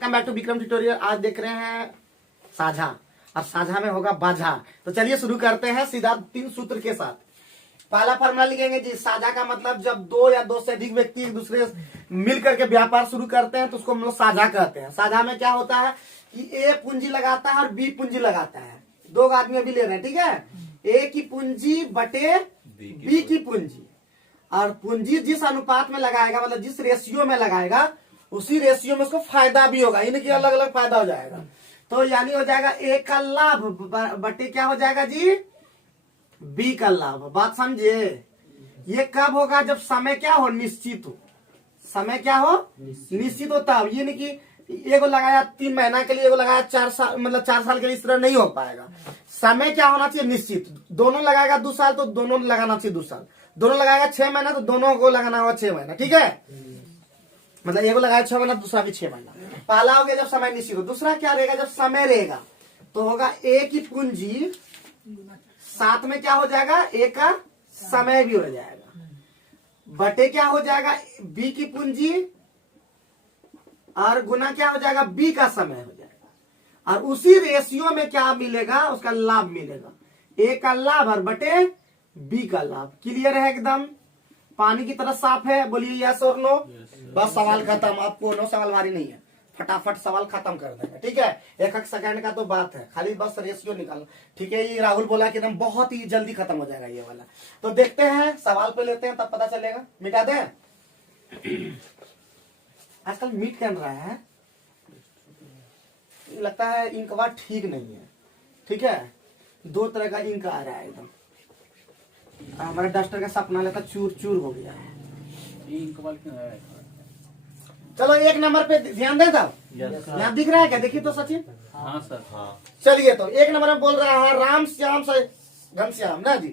Welcome back to Vikram tutorial. आज देख रहे हैं साझा और साझा में होगा बाझा। तो चलिए शुरू करते हैं सीधा 3 सूत्र के साथ। पहला फॉर्मूला लिखेंगे जी, साझा का मतलब जब 2 या 2 से अधिक व्यक्ति एक दूसरे मिल करके व्यापार शुरू करते हैं तो उसको हम लोग साझा कहते हैं। साझा में क्या होता है कि ए पूंजी लगाता है और बी पूंजी लगाता है। 2 आदमी अभी ले रहे हैं, ठीक है। ए की पूंजी बटे बी की पूंजी, और पूंजी जिस अनुपात में लगाएगा मतलब जिस रेशियो में लगाएगा उसी रेशियो में उसको फायदा भी होगा, इनकी अलग अलग फायदा हो जाएगा। तो यानी हो जाएगा ए का लाभ बटे क्या हो जाएगा जी, बी का लाभ। बात समझे। ये कब होगा, जब समय क्या हो, निश्चित हो। समय क्या हो, निश्चित होता है। ये नहीं कि एगो लगाया 3 महीना के लिए, एगो लगाया 4 साल, मतलब 4 साल के लिए, इस तरह नहीं हो पाएगा। समय क्या होना चाहिए, निश्चित। दोनों लगाएगा 2 साल तो दोनों लगाना चाहिए 2 साल, दोनों लगाएगा 6 महीना तो दोनों को लगाना होगा 6 महीना, ठीक है। मतलब एगो लगाया 6 महीना, दूसरा भी 6 महीना। पहला हो गया जब समय निश्चित हो। दूसरा क्या रहेगा, जब समय रहेगा तो होगा ए की पूंजी, साथ में क्या हो जाएगा, ए का समय भी हो जाएगा, बटे क्या हो जाएगा, बी की पूंजी, और गुना क्या हो जाएगा, बी का समय हो जाएगा। और उसी रेशियो में क्या मिलेगा, उसका लाभ मिलेगा। ए का लाभ और बटे बी का लाभ। क्लियर है एकदम, पानी की तरह साफ है। बोलिए यस और नो। बस सवाल खत्म। आपको नो सवाल भारी नहीं है, फटाफट सवाल खत्म कर देंगे, ठीक है। 1 सेकंड का तो बात है, खाली बस रेशियो निकालना, ठीक है। ये राहुल बोला कि एकदम बहुत ही जल्दी खत्म हो जाएगा ये वाला। तो देखते हैं, सवाल पे लेते हैं तब पता चलेगा। मिटा दें। आजकल मीट कर रहा है, लगता है इंकवा ठीक नहीं है, ठीक है। 2 तरह का इंक आ रहा है एकदम। हमारे डस्टर का सपना लेकर चूर चूर हो गया है। चलो 1 नंबर पे ध्यान दें साहब। यहाँ दिख रहा है क्या, देखिए तो सचिन। हाँ सर, हाँ। चलिए तो 1 नंबर में बोल रहा है राम श्याम से घनश्याम ना जी,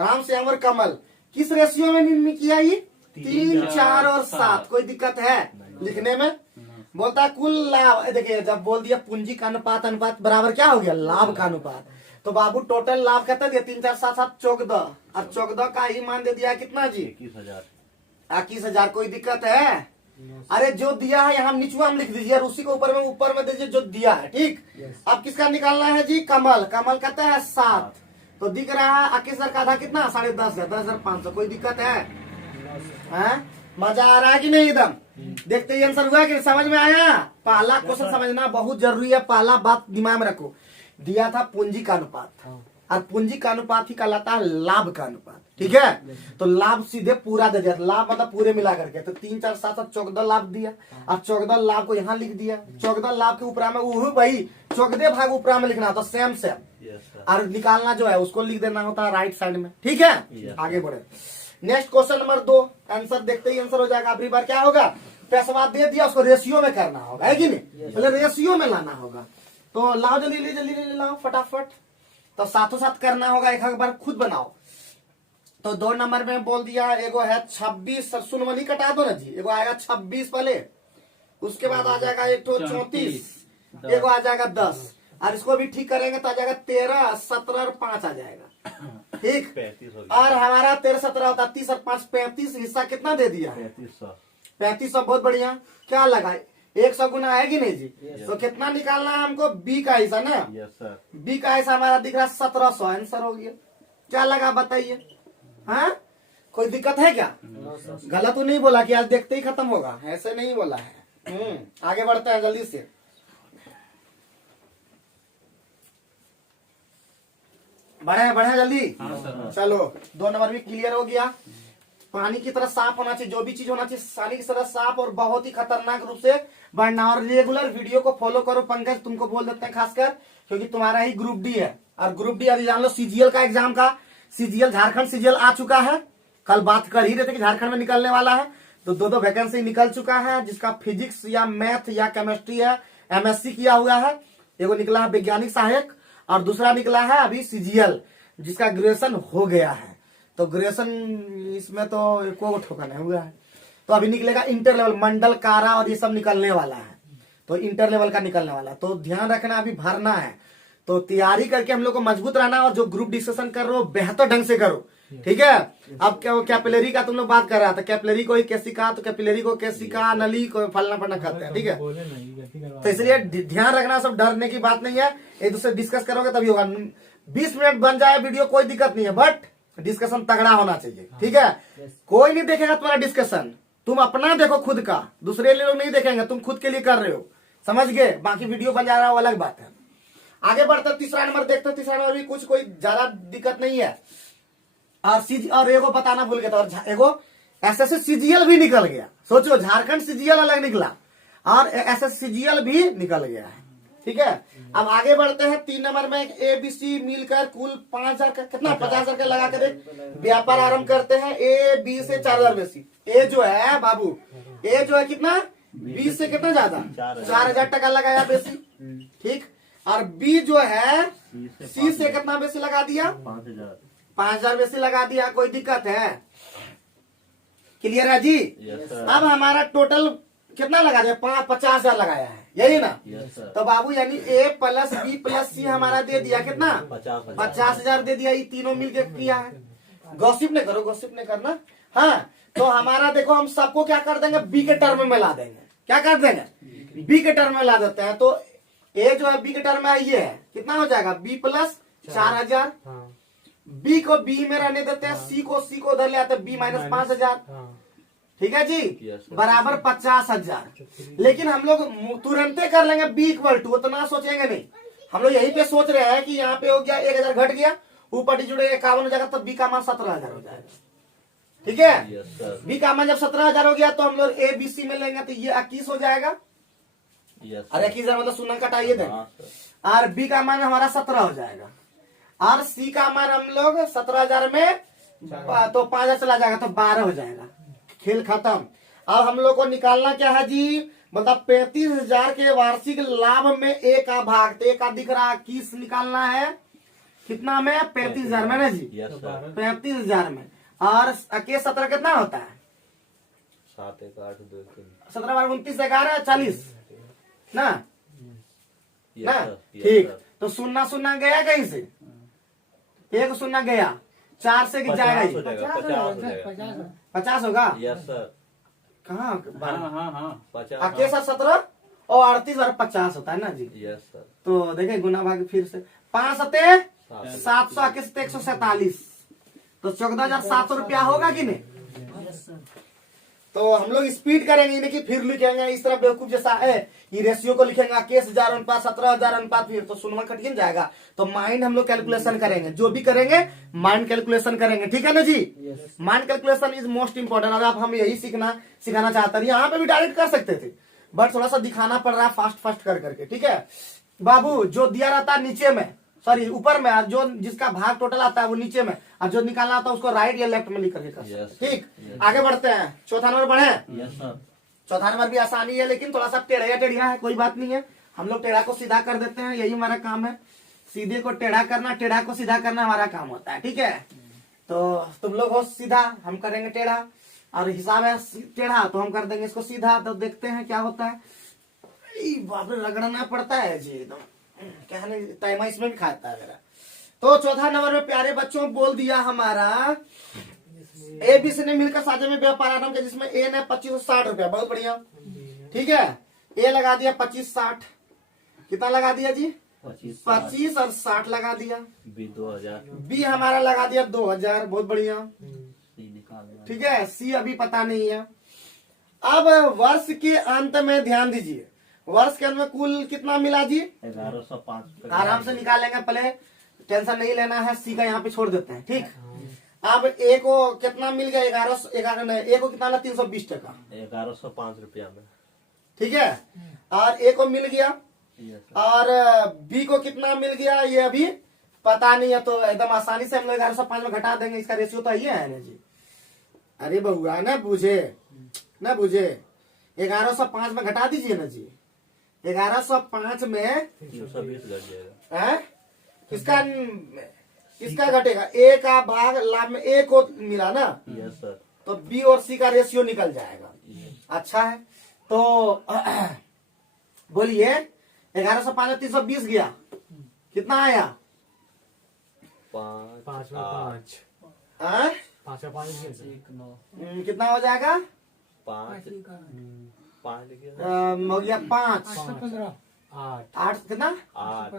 राम श्याम और कमल किस रेशियो में निर्मित किया, ये 3, 4 और 7। कोई दिक्कत है लिखने में। बोलता है कुल लाभ, देखिए जब बोल दिया पूंजी का अनुपात, अनुपात बराबर क्या हो गया, लाभ का अनुपात। तो बाबू टोटल लाभ कहते हैं 3, 4, 7, 7, 14, और 14 का ही मान दे दिया है कितना जी, 21,000। कोई दिक्कत है? अरे जो दिया है यहाँ निचुआ में लिख दीजिए और उसी को ऊपर में दीजिए जो दिया है, ठीक। अब किसका निकालना है जी, कमल। कमल कहता है 7, तो दिख रहा है 21,000 का आधा कितना, 10,500, 10,500। कोई दिक्कत है? मजा आ रहा है कि नहीं एकदम। देखते ही आंसर हुआ कि समझ में आया। पहला क्वेश्चन समझना बहुत जरूरी है। पहला बात दिमाग में रखो, दिया था पूंजी का अनुपात, और पूंजी का अनुपात ही कहलाता है लाभ का अनुपात, ठीक है। तो लाभ सीधे पूरा दे दिया, लाभ मतलब पूरे मिला करके। तो 3, 4, 7, 14 लाभ दिया, और 14 लाभ को यहाँ लिख दिया। 14 लाभ के ऊपर में उहू भाई 14 भाग ऊपर में लिखना होता, सेम सेम। और निकालना जो है उसको लिख देना होता है राइट साइड में, ठीक है। आगे बढ़े। Next question number 2। आंसर देखते ही आंसर हो जाएगा। अगली बार क्या होगा, पैसा दे दिया, उसको रेशियो में करना होगा, है कि नहीं। पहले रेशियो में लाना होगा। तो लाओ जल्दी जल्दी लाओ फटाफट। तो साथों साथ करना होगा, एक बार खुद बनाओ। तो 2 नंबर में बोल दिया, एगो है 26, सुनवनी कटा दो ना जी। एगो आएगा 26 पहले, उसके बाद आ जाएगा एक तो 34, एगो आ जाएगा 10, और इसको भी ठीक करेंगे तो आ जाएगा 13, 17 और 5 आ जाएगा, ठीक। और हमारा 13, 17 होता 30 और 5 35। हिस्सा कितना दे दिया, 3500। बहुत बढ़िया। क्या लगा, 100 गुना है कि नहीं जी। तो कितना निकालना है हमको, बी का हिस्सा ना। बी का हिस्सा हमारा दिख रहा है 1700। आंसर हो गया। क्या लगा बताइए, हाँ। कोई दिक्कत है क्या, गलत तो नहीं बोला कि आज देखते ही खत्म होगा, ऐसे नहीं बोला है। आगे बढ़ते हैं जल्दी से। बढ़े जल्दी। चलो 2 नंबर भी क्लियर हो गया। पानी की तरह साफ होना चाहिए, जो भी चीज होना चाहिए पानी की तरह साफ और बहुत ही खतरनाक रूप से बढ़ना। और रेगुलर वीडियो को फॉलो करो पंकज, तुमको बोल देते हैं खासकर, क्योंकि तुम्हारा ही ग्रुप डी है। और ग्रुप डी अभी जान लो सीजीएल का एग्जाम का, सीजीएल झारखंड सीजीएल आ चुका है। कल बात कर ही रहे थे कि झारखंड में निकलने वाला है। तो 2 वैकेंसी निकल चुका है, जिसका फिजिक्स या मैथ या केमिस्ट्री है, एमएससी किया हुआ है। एगो निकला है वैज्ञानिक सहायक, और दूसरा निकला है अभी सीजीएल, जिसका ग्रेजुएशन हो गया है। तो ग्रेजुएशन इसमें तो को ठोका नहीं हुआ है। तो अभी निकलेगा इंटर लेवल, मंडल, कारा और ये सब निकलने वाला है। तो इंटर लेवल का निकलने वाला है। तो ध्यान रखना, अभी भरना है। तो तैयारी करके हम लोग को मजबूत रहना, और जो ग्रुप डिस्कशन कर रहे हो बेहतर ढंग से करो, ठीक है। अब क्या कैपिलरी का तुम लोग बात कर रहा था, कैपिलरी को ही केसिका, तो कैपिलरी को केसिका, नली को फलना पड़ना कहते हैं, ठीक है। तो इसलिए ध्यान रखना, सब डरने की बात नहीं है, एक दूसरे डिस्कस करोगे तभी होगा। 20 मिनट बन जाए वीडियो कोई दिक्कत नहीं है, बट डिस्कशन तगड़ा होना चाहिए, ठीक है। कोई नहीं देखेगा तुम्हारा डिस्कशन, तुम अपना देखो खुद का, दूसरे लोग नहीं देखेंगे, तुम खुद के लिए कर रहे हो, समझ गए। बाकी वीडियो बन जा रहा है वो अलग बात है। आगे बढ़ते तीसरा नंबर देखते हैं। तीसरा नंबर भी कुछ कोई ज्यादा दिक्कत नहीं है। और एगो बताना भूल गया था, और एगो एसएससी सीजीएल भी निकल गया। सोचो, झारखंड सीजीएल अलग निकला और एसएससी सीजीएल भी निकल गया है, ठीक है। अब आगे बढ़ते हैं। 3 नंबर में एबीसी मिलकर कुल 5,000 का कितना 50,000 का लगा कर एक व्यापार आरंभ करते हैं। ए बी से 4,000 बेसी। ए जो है बाबू, ए जो है कितना 20 से कितना ज्यादा 4,000 टका लगाया बेसी, ठीक। और बी जो है सी से कितना बेसी लगा दिया 5,000 बेसी लगा दिया। कोई दिक्कत है? क्लियर है जी? अब हमारा टोटल कितना लगा दिया 50,000 लगाया है, यही ना? तो बाबू यानी ए प्लस बी प्लस सी हमारा दे दिया कितना 50,000 दे दिया। ये तीनों मिलके किया है। गॉसिप नहीं करो, गॉसिप नहीं करना। हाँ, तो हमारा देखो हम सबको क्या कर देंगे बी के टर्म में ला देंगे। क्या कर देंगे बी के टर्म में ला देते हैं। तो ए जो है बी के टर्म में ये है, कितना हो जाएगा बी प्लस 4,000। बी को बी में रहने देते हैं, सी को उधर ले आते हैं, बी माइनस 5,000, ठीक है जी, बराबर 50,000। लेकिन हम लोग तुरंत कर लेंगे बी इक्वल टू, उतना सोचेंगे नहीं। हम लोग यही पे सोच रहे हैं कि यहाँ पे हो गया 1,000 घट गया, ऊपर जुड़े 51 हो जाएगा, तब बी का मान 17,000 हो जाएगा, ठीक है। बी का मान जब 17,000 हो गया तो हम लोग ए बी सी में लेंगे, तो ये 21 हो जाएगा। अरे 21,000 मतलब शून्य कटाइए दे। और बी का मान हमारा 17 हो जाएगा, और सी का मान हम लोग 17,000 में तो 5,000 चला जाएगा, तो 12 हो जाएगा। खेल खत्म। अब हम लोग को निकालना क्या है जी, मतलब 35,000 के वार्षिक लाभ में ए का भाग, तो ए का दिख रहा 21 निकालना है, कितना में 35,000 में ना जी, 35,000 में। और के 17 कितना होता है 7 1 8 2 3 17 बार 29 11 40 ना, ना, ठीक। तो शून्य शून्य गया कहीं से, एक शून्य गया, 4 से जाएगा 50 होगा। Yes sir. कहाँ हाँ 50 17 और 38 और 50 होता है ना जी। Yes sir. तो देखे गुना भाग फिर से 5 सते 700 21 147, तो 14,700 रुपया होगा कि नहीं। तो हम लोग स्पीड करेंगे, नहीं कि फिर लिखेंगे इस तरह बेवकूफ जैसा है, ये रेशियो को लिखेंगे 21,000 अनुपात 17,000 अनुपात, फिर तो सुनवा कठिन जाएगा। तो माइंड हम लोग कैलकुलेशन करेंगे, जो भी करेंगे माइंड कैलकुलेशन करेंगे, ठीक है ना जी। Mind calculation is most important. अगर आप हम यही सिखाना चाहते हैं, यहाँ पे भी डायरेक्ट कर सकते थे, बट थोड़ा सा दिखाना पड़ रहा है फास्ट कर करके, ठीक है बाबू। जो दिया रहता है नीचे में, सॉरी ऊपर में, और जो जिसका भाग टोटल आता है वो नीचे में, और जो निकालना आता है उसको राइट या लेफ्ट में लिख करके कर, ठीक। आगे बढ़ते हैं, चौथा नंबर बढ़े। चौथा नंबर भी आसानी है, लेकिन थोड़ा सा टेढ़िया है, कोई बात नहीं है। हम लोग टेढ़ा को सीधा कर देते हैं, यही हमारा काम है। सीधे को टेढ़ा करना, टेढ़ा को सीधा करना हमारा काम होता है, ठीक है। तो तुम लोग हो सीधा, हम करेंगे टेढ़ा, और हिसाब है टेढ़ा तो हम कर देंगे इसको सीधा। तो देखते हैं क्या होता है। बाप रे, रगड़ना पड़ता है जी एकदम, कहने टाइम इसमें भी खाता है मेरा। तो चौथा नंबर में प्यारे बच्चों बोल दिया हमारा ए बी सी ने मिलकर साझे में व्यापार आरंभ किया, जिसमें ए ने 2560 रुपया, बहुत बढ़िया, ठीक है। ए लगा दिया 2560, कितना लगा दिया जी 25 और 60 लगा दिया। बी 2000, बी हमारा लगा दिया 2000, बहुत बढ़िया, ठीक है। सी अभी पता नहीं है। अब वर्ष के अंत में ध्यान दीजिए, वर्ष के अंत में कुल कितना मिला जी 1105। आराम से निकालेंगे, पहले टेंशन नहीं लेना है। सी का यहाँ पे छोड़ देते हैं, ठीक। अब ए को कितना मिल गया 1111, ए को कितना 320 टका, 1105 रुपया में, ठीक है। और ए को मिल गया, और बी को कितना मिल गया ये अभी पता नहीं है। तो एकदम आसानी से हम लोग 1105 में घटा देंगे, इसका रेशियो तो ये है ना जी। अरे बहुआ ना बुझे 1105 में घटा दीजिए ना जी। 1105 में 320 घट जाएगा। किसका घटेगा, ए का भाग लाभ में ए को मिला ना। Yes sir. तो बी और सी का रेशियो निकल जाएगा। अच्छा है, तो बोलिए 1105 में 320 गया, कितना आया 5 हाँ? 5 और 5 कितना हो जाएगा? 5 5 लिखिए। हो गया 5 8 8 कितना? 8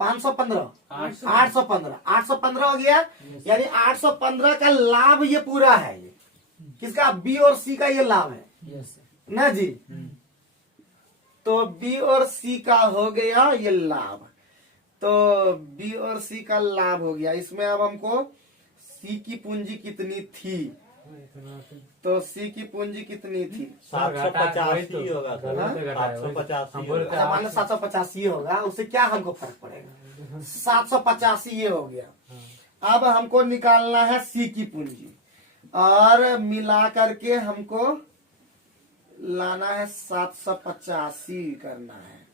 515 815 हो गया। यानी 815 का लाभ ये पूरा है। ये किसका? बी और सी का ये लाभ है यस ना जी। तो बी और सी का हो गया ये लाभ। तो बी और सी का लाभ हो गया। इसमें अब हमको सी की पूंजी कितनी थी? तो सी की पूंजी कितनी थी? 785 होगा सर। हाँ? 785 होगा। अच्छा मान लो 785 होगा, उससे क्या हमको फर्क पड़ेगा? 785 ये हो गया। अब हमको निकालना है सी की पूंजी और मिला करके हमको लाना है 785 करना है।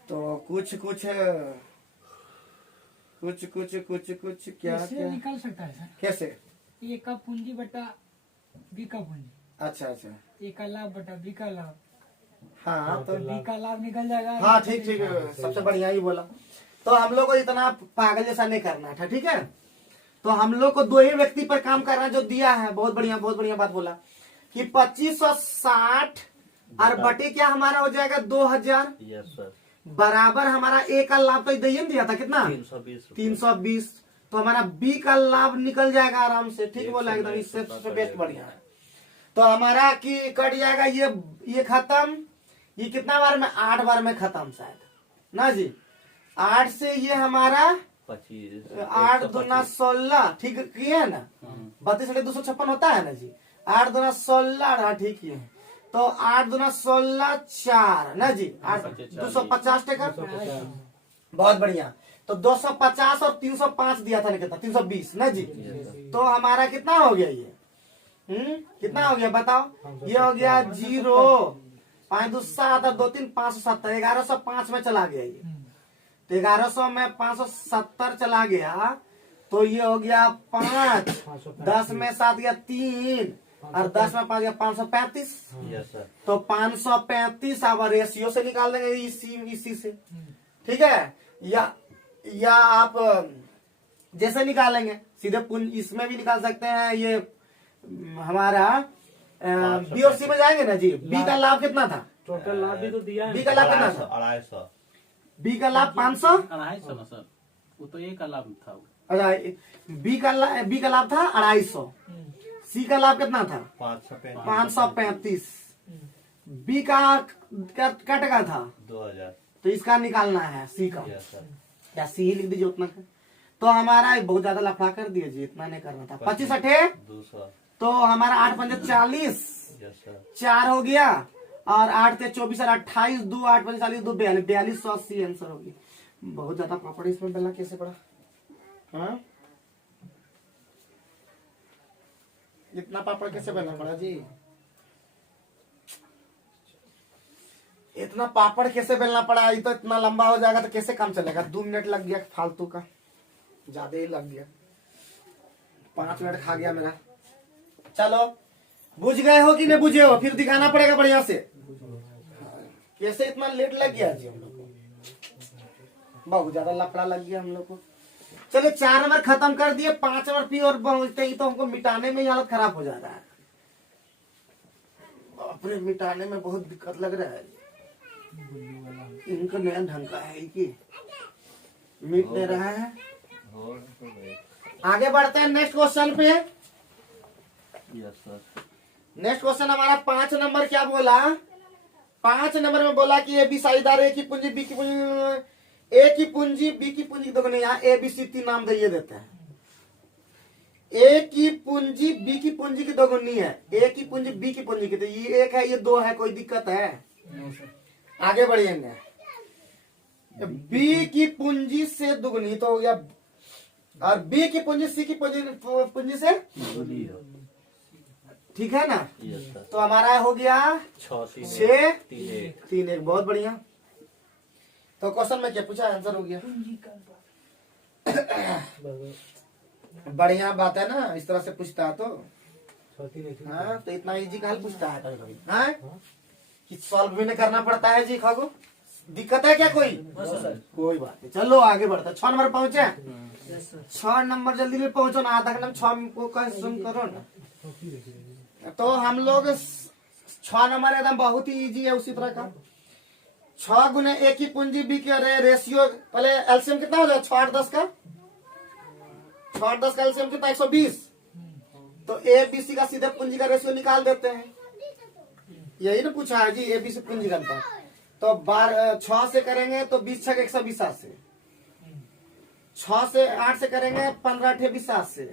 तो कुछ क्या इससे क्या निकल सकता है सर। कैसे? ए का पूंजी बटा बी का पूंजी, अच्छा अच्छा ए का लाभ बटा बी का लाभ, हाँ तो बी का लाभ निकल जाएगा। हाँ ठीक सबसे बढ़िया ही बोला। तो हम लोग को इतना पागल जैसा नहीं करना था, ठीक है। तो हम लोग को दो ही व्यक्ति पर काम करना जो दिया है। बहुत बढ़िया बात बोला कि 2560 और बटे क्या हमारा हो जाएगा 2000 यस सर। बराबर हमारा ए का लाभ तो दही दिया था कितना? 320। तो हमारा बी का लाभ निकल जाएगा आराम से। ठीक बोला एकदम, इससे बेस्ट बढ़िया है। तो हमारा की कट जाएगा ये खत्म। ये कितना बार में? 8 बार में खत्म शायद ना जी। 8 से ये हमारा 25 8 दूना 16 ठीक किए है ना। 32 से 256 होता है ना जी। 8 दूना 16 हाँ ठीक ही है। तो 8 दूना 16 4 ना जी। 250 टका। बहुत बढ़िया। तो 250 और 305 दिया था ना कितना? 320 ना जी। तो हमारा कितना हो गया ये? कितना हो गया बताओ? ये हो गया 0 5 2 7 2 3 570 1105 में चला गया ये। तो 1100 में 570 चला गया। तो ये हो गया 5 10 में 7 गया 3 और 10 में 5 गया 535। Yes sir. तो 535 अब रेशियो से निकाल देंगे इसी से, ठीक है। या आप जैसे निकालेंगे सीधे इसमें भी निकाल सकते हैं। ये हमारा बी और सी में जाएंगे ना जी। बी का लाभ कितना था? टोटल लाभ भी तो दिया है। बी का लाभ कितना था? 250। बी का लाभ 500। 250 ना सर, वो तो एक का लाभ था। अच्छा बी का लाभ था 250। सी का लाभ कितना था? 535। बी का क्या टका था? 2000। तो इसका निकालना है सी का। Yes sir. या सी ही लिख दीजिए उतना का। तो हमारा बहुत ज्यादा लफड़ा कर दिया जी, इतना नहीं करना था। 25 अठे 200। तो हमारा 8 पंजे 40 यस सर। 4 हो गया और 8 से 24 और 28 2 8 पंजे 40 2 42 4280 आंसर हो गया। बहुत ज्यादा पापड़ इसमें बेलना कैसे पड़ा? हाँ इतना पापड़ कैसे बेलना पड़ा जी? इतना पापड़ कैसे बेलना पड़ा? ये तो इतना लंबा हो जाएगा तो कैसे काम चलेगा? 2 मिनट लग गया फालतू का, ज्यादा ही लग गया। 5 मिनट खा गया मेरा। चलो बुझ गए हो कि नहीं बुझे हो? फिर दिखाना पड़ेगा बढ़िया से। कैसे इतना लेट लग गया जी हम लोग को? बहुत ज्यादा लफड़ा लग गया हम लोग को। चलो 4 नंबर खत्म कर दिए। 5 नंबर पी और पहुंचते ही तो हमको मिटाने में ही हालत खराब हो जा रहा है। बाप रे, मिटाने में बहुत दिक्कत लग रहा है। इनका नया ढंग का है कि मिट नहीं रहा है। आगे बढ़ते हैं नेक्स्ट क्वेश्चन पे। Yes sir. नेक्स्ट क्वेश्चन हमारा 5 नंबर क्या बोला? 5 नंबर में बोला कि ए बी साझेदार ए की पूंजी बी की पूंजी, ए की पूंजी बी की पूंजी दोगुनी। यहाँ ए बी सी 3 नाम दिए देते हैं। ए की पूंजी बी की पूंजी की दोगुनी है। ए की पूंजी बी की पूंजी की, तो ये 1 है ये 2 है, कोई दिक्कत है? आगे बढ़ेंगे। बी की पूंजी से दुगनी तो हो गया और बी की पूंजी सी की पूंजी से ठीक है ना। Yes sir. तो हमारा हो गया 6 3 1। बहुत बढ़िया। तो क्वेश्चन में क्या पूछा? आंसर हो गया। बढ़िया बात है ना, इस तरह से पूछता है तो। हाँ तो इतना इजी का हल पूछता है कभी कभी, हाँ कि सॉल्व भी नहीं करना पड़ता है जी। खागो दिक्कत है क्या कोई? कोई बात नहीं। चलो आगे बढ़ते। 6 नंबर पहुंचे। 6 नंबर जल्दी में पहुंचो ना, आधा घंटा में 6 को क्वेश्चन करो ना। तो हम लोग 6 नंबर एकदम बहुत ही इजी है उसी तरह का। 6 गुने एक ही पूंजी बी के रेशियो, पहले एलसीएम कितना हो जाए 6 8 10 का, 6 8 10 का एलसीएम कितना 120। तो ए बी सी का सीधे पूंजी का रेशियो निकाल देते हैं, यही ना पूछा है जी, ए बी सी पूंजी का अनुपात। तो 6 से करेंगे तो 20 6 120 से, 6 से 8 से करेंगे 15 8 20 से,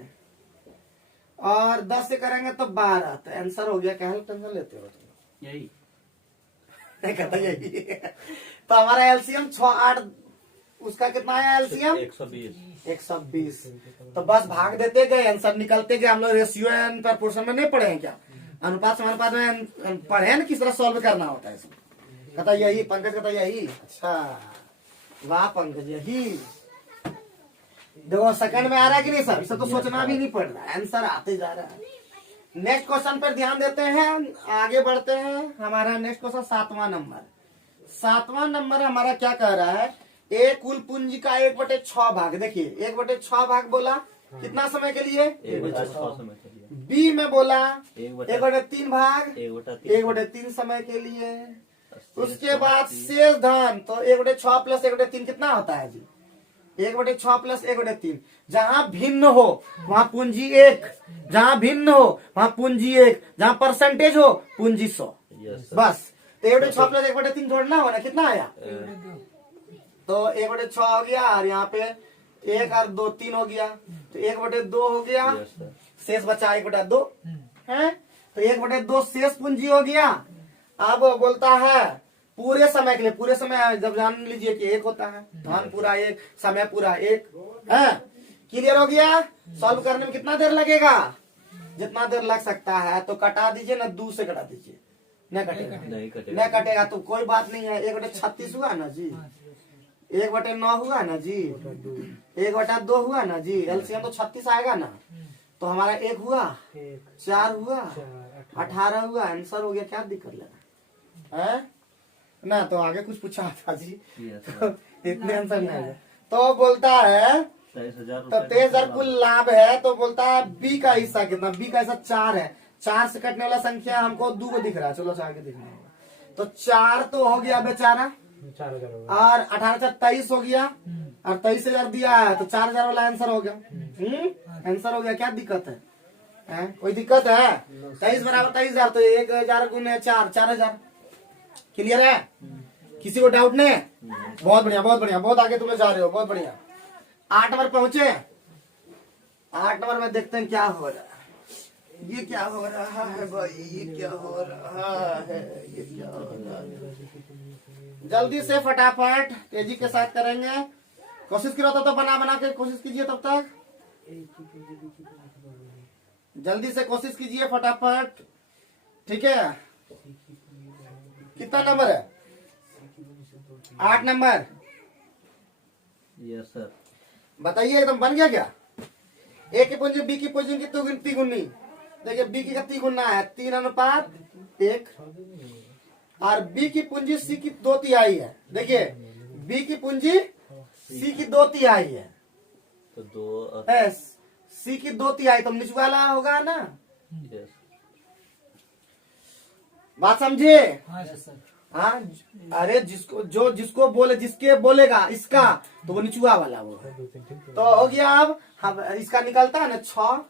और 10 से करेंगे तो 12। तो आंसर हो गया। क्या टेंशन लेते हो तुम? यही कहता यही तो हमारा एलसीएम 6 8 उसका कितना है एलसीएम 120। 120। तो बस भाग देते गए, आंसर निकलते गए। हम लोग रेशियो एंड प्रपोर्शन में नहीं पढ़े हैं क्या? अनुपात समानुपात में पढ़े हैं ना, किस तरह सॉल्व करना होता है इसमें। कहता यही, पंकज कहता यही। अच्छा वाह पंकज, यही देखो सेकंड में आ रहा है कि नहीं सर? इसे तो सोचना भी नहीं पड़ रहा, आंसर आते जा रहा है। नेक्स्ट क्वेश्चन पर ध्यान देते हैं, आगे बढ़ते हैं। हमारा नेक्स्ट क्वेश्चन 7वां नंबर। 7वां नंबर हमारा क्या कह रहा है? ए कुल पूंजी का 1/6 भाग। देखिए 1/6 भाग बोला कितना समय के लिए? 1/6 समय के लिए। बी में बोला 1/3 भाग 1/3 1/3 समय के लिए। उसके बाद शेष धन, तो 1/6 प्लस 1/3 कितना होता है जी? 1/6 प्लस 1/3। जहां भिन्न हो वहां पूंजी 1, जहां भिन्न हो वहां पूंजी 1, जहां परसेंटेज हो पूंजी 100। Yes sir. बस तो 1/6 प्लस 1/3 जोड़ना होगा ना, कितना आया? तो 1/6 हो गया, और यहाँ पे 1 और 2 3 हो गया, तो 1/2 हो गया। Yes sir. शेष बचा 1/2 है, तो 1/2 शेष पूंजी हो गया। अब बोलता है पूरे समय के लिए, पूरे समय जब जान लीजिए कि 1 होता है, धन पूरा 1, समय पूरा 1 है। क्लियर हो गया? सॉल्व करने में कितना देर लगेगा? जितना देर लग सकता है। तो कटा दीजिए ना, 2 से कटा दीजिए, नहीं कटेगा, नहीं कटेगा। नहीं कटेगा तो कोई बात नहीं है। 1/36 हुआ ना जी, 1/9 हुआ ना जी, 1/2 हुआ ना जी। एलसीएम तो 36 आएगा ना, तो हमारा 1 हुआ, 4 हुआ, 18 हुआ। आंसर हो गया। क्या दिक्कत लगा है ना? तो आगे कुछ पूछा था जी, यस तो इतने आंसर नहीं आया। तो बोलता है 23,000 तो 23,000 कुल लाभ है। तो बोलता है बी का हिस्सा कितना? बी का हिस्सा 4 है। 4 से कटने वाला संख्या हमको 2 को दिख रहा है, चलो 4 के दिखना होगा। तो 4 तो हो गया बेचारा, 4,000 होगा। और 18 23 हो गया, और 23,000 दिया है, तो 4,000 वाला आंसर हो गया। आंसर हो गया। क्या दिक्कत है? कोई दिक्कत है? 23 बराबर 23,000, तो 1,000 गुने 4 4,000। क्लियर है? किसी को डाउट नहीं? बहुत बढ़िया, बहुत बढ़िया, बहुत आगे तुम लोग जा रहे हो, बहुत बढ़िया। 8 नंबर पहुंचे। 8 नंबर में देखते हैं क्या हो रहा है। ये क्या हो रहा है भाई? ये क्या हो रहा है? ये क्या हो रहा है? जल्दी से फटाफट तेजी के साथ करेंगे। कोशिश करो तो बना बना के कोशिश कीजिए, तब तक जल्दी से कोशिश कीजिए फटाफट। ठीक है? कितना नंबर है? 8 नंबर। Yes sir. बताइए एकदम बन गया क्या? ए की पूंजी बी की पूंजी कितनी गिनती गुनी? देखिए बी की कितनी गुना है? 3:1। और बी की पूंजी सी की 2/3 है। देखिए बी की पूंजी सी की 2/3 है, तो 2 सी की 2/3, तो निचला वाला होगा ना। यस। बात समझे? हाँ सर। हाँ, अरे जिसको बोले, जिसके बोलेगा इसका, तो वो निचुआ वाला वो है। तो हो गया। अब हम इसका निकलता है ना 6,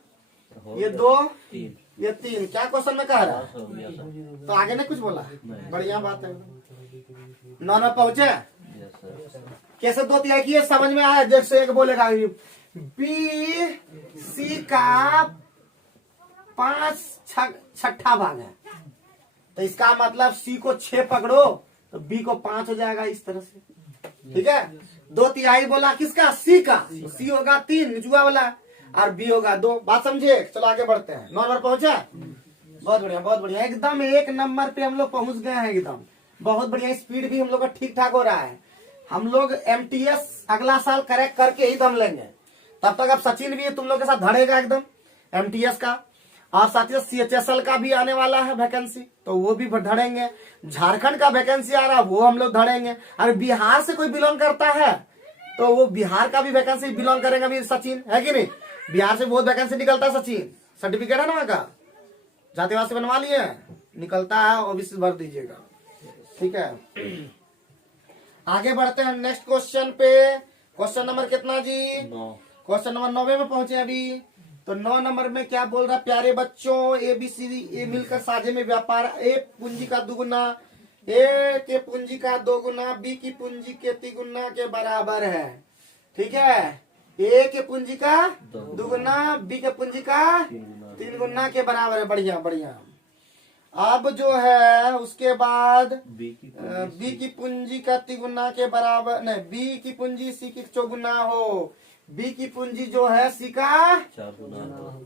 ये 2, 3 ये 3। क्या क्वेश्चन में कह रहा है? हो गया सर। तो आगे ने कुछ बोला? नहीं। बढ़िया बात है। 9 में पहुंचे। Yes sir. कैसे 2/3 की? समझ में आया? जैसे एक बोलेगा बी सी का 5/6 भाग है, तो इसका मतलब सी को 6 पकड़ो तो बी को 5 हो जाएगा, इस तरह से। ठीक है? 2/3 बोला किसका? सी का। सी होगा 3 निचुआ वाला, और बी होगा 2। बात समझे? चलो आगे बढ़ते हैं। 9 नंबर पहुंचा। बहुत बढ़िया, बहुत बढ़िया, एकदम 1 नंबर पे हम लोग पहुंच गए हैं। एकदम बहुत बढ़िया। स्पीड भी हम लोग का ठीक ठाक हो रहा है। हम लोग एमटीएस अगला साल करेक्ट करके ही दम लेंगे। तब तक अब सचिन भी तुम लोग के साथ धड़ेगा एकदम एमटीएस का, और साथ ही सीएचएसएल का भी आने वाला है वैकेंसी, तो वो भी धड़ेंगे। झारखंड का वैकेंसी आ रहा है, वो हम लोग धड़ेंगे। और बिहार से कोई बिलोंग करता है तो वो बिहार का भी वैकेंसी बिलोंग करेगा भी सचिन, है कि नहीं? बिहार से बहुत वैकेंसी निकलता है सचिन, सर्टिफिकेट है ना वहाँ का, जातिवाद से बनवा लिए, निकलता है, ओबीसी भर दीजिएगा, ठीक है। आगे बढ़ते हैं नेक्स्ट क्वेश्चन पे। क्वेश्चन नंबर कितना जी? 9। क्वेश्चन नंबर 9 में पहुंचे अभी। तो 9 नंबर में क्या बोल रहा है? प्यारे बच्चों, ए बी सी ए मिलकर साझे में व्यापार, ए पूंजी का दुगुना, ए के पूंजी का दोगुना बी की पूंजी के तिगुना के बराबर है, ठीक है। ए के पूंजी का दुगुना बी के पूंजी का 3 गुना के बराबर है। बढ़िया बढ़िया। अब जो है उसके बाद बी की पूंजी का तिगुना के बराबर, नहीं, बी की पूंजी सी की चौगुना हो, बी की पूंजी जो है सी का 4 गुना हो।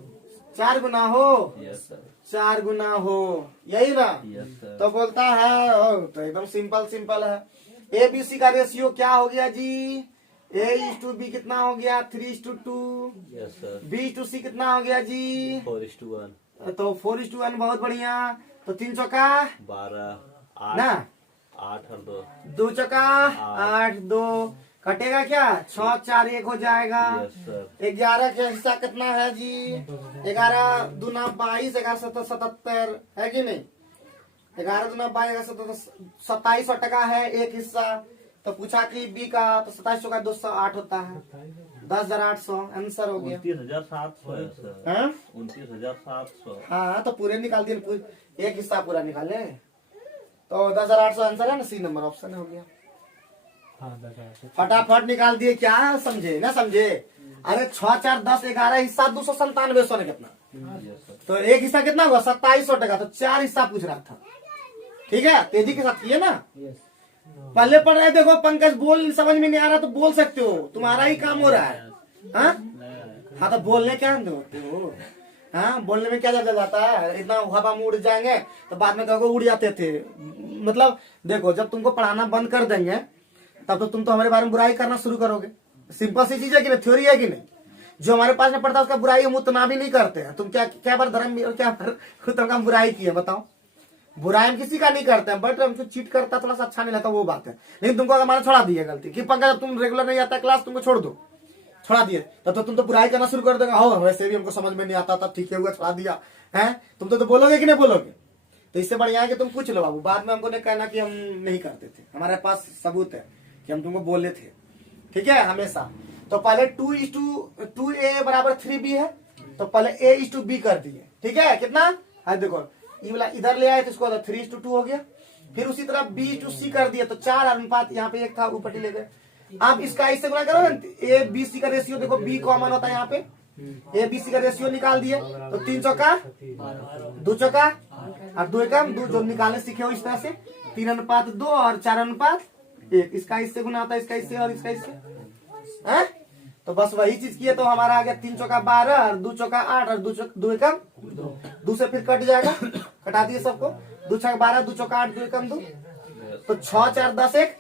4 गुना हो, यस सर। 4 गुना हो, यही ना? Yes sir. तो बोलता है तो एकदम सिंपल सिंपल है। ए बी सी का रेशियो क्या हो गया जी? A:B कितना हो गया? 3:2। Yes sir. B:C कितना हो गया जी? 4:1। तो 4:1, बहुत बढ़िया। तो 3 चौका 12, ना, 8 और 2। 2 चौका 8, 2 कटेगा क्या? 6, 4, 1 हो जाएगा। Yes sir. 11 का हिस्सा कितना है जी? 11 दूना 22, 11 7 77 है कि नहीं? 11 दूना 22, 2700 है एक हिस्सा। तो पूछा कि बी का, तो 2700 का 208 होता है, 10,800 आंसर हो गया। 29,700 है सर। हाँ 29,700। हाँ, तो पूरे निकाल दिए, एक हिस्सा पूरा निकाले, तो 10,800 आंसर है ना, सी नंबर ऑप्शन हो गया। हाँ 10,800। फटाफट निकाल दिए, क्या समझे ना समझे? अरे 6, 4, 10, 11 हिस्सा 297 ने कितना, यस सर। तो एक हिस्सा कितना हुआ? 2700 तो 4 हिस्सा पूछ रहा था, ठीक है। तेजी के साथ किए ना, यस। पहले पढ़ रहे। देखो पंकज, बोल समझ में नहीं आ रहा तो बोल सकते हो, तुम्हारा ही काम हो रहा है। हाँ तो बोलने क्या होते हो? हाँ, बोलने में क्या ज्यादा जाता है? इतना हवा में उड़ जाएंगे तो बाद में कहोगे उड़ जाते थे। मतलब देखो, जब तुमको पढ़ाना बंद कर देंगे तब तो तुम तो हमारे बारे में बुराई करना शुरू करोगे। सिंपल सी चीज है कि नहीं, थ्योरी है कि नहीं? जो हमारे पास में पढ़ता है उसका बुराई हम उतना भी नहीं करते हैं। तुम क्या बार धर्म, क्या बार हम बुराई की है बताओ? बुराई हम किसी का नहीं करते हैं, बट हमको चीट करता थोड़ा सा अच्छा नहीं लगता, वो बात है। लेकिन तुमको अगर मैंने छोड़ा दिया गलती कि पंकज जब तुम रेगुलर नहीं आता क्लास, तुमको छोड़ दो, छोड़ा दिए, तो तुम तो बुराई करना शुरू कर देगा। हो वैसे भी हमको समझ में नहीं आता था, ठीक है हुआ, छोड़ा दिया है। तुम तो बोलोगे कि नहीं बोलोगे? तो इससे बढ़िया है कि तुम पूछ लो बाबू, बाद में हमको नहीं कहना कि हम नहीं करते थे, हमारे पास सबूत है कि हम तुमको बोले थे, ठीक है, हमेशा। तो पहले 2:2A बराबर 3B है, तो पहले A:B कर दिए, ठीक है। कितना है देखो, ये वाला इधर ले आए तो इसको 3:2 हो गया। फिर उसी तरह B:C कर दिया, तो 4 अनुपात यहाँ पे 1 था, ऊपर ले गए। आप इसका इससे गुना करो ना, A-B-C का रेशियो देखो, B कॉमन होता है यहाँ पे, A-B-C का रेशियो निकाल दिए, तो 3 चौका 2 चौका और 2 एकम 2, जो निकालने सीखे हो इस तरह से, 3:2 और 4:1। इसका इससे गुना होता है, इसका इससे और इसका इससे, है? तो बस वही चीज की है। तो हमारा आ गया 3 चौका 12 और 2 चौका 8 और 2 एकम 2 से फिर कट जाएगा, कटा दिए सबको। 2 चौका 12, 2 चौका 8, 2 एकम 2, तो 6, 4, 10, 1,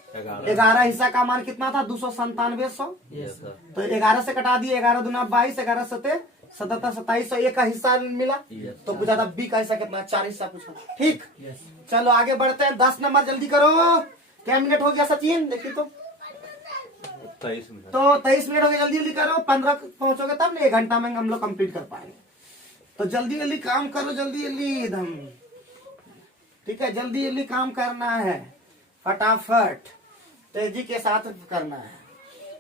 11 हिस्सा का मान कितना था? 297। Yes sir. तो 11 से कटा दिए, 11 दूना 22, 11 7 77, 2701 का हिस्सा मिला। तो पूछा था बी का हिस्सा कितना? 4 हिस्सा पूछा, ठीक। चलो आगे बढ़ते हैं। 10 नंबर जल्दी करो। क्या मिनट हो गया सचिन? देखिए तो 23 मिनट। तो 23 मिनट हो गए, जल्दी जल्दी करो। 15 पहुंचोगे तब ना, 1 घंटा में हम लोग कंप्लीट कर पाएंगे। तो जल्दी जल्दी काम करो, जल्दी जल्दी एकदम, ठीक है। जल्दी जल्दी काम करना है, फटाफट तेजी के साथ करना है।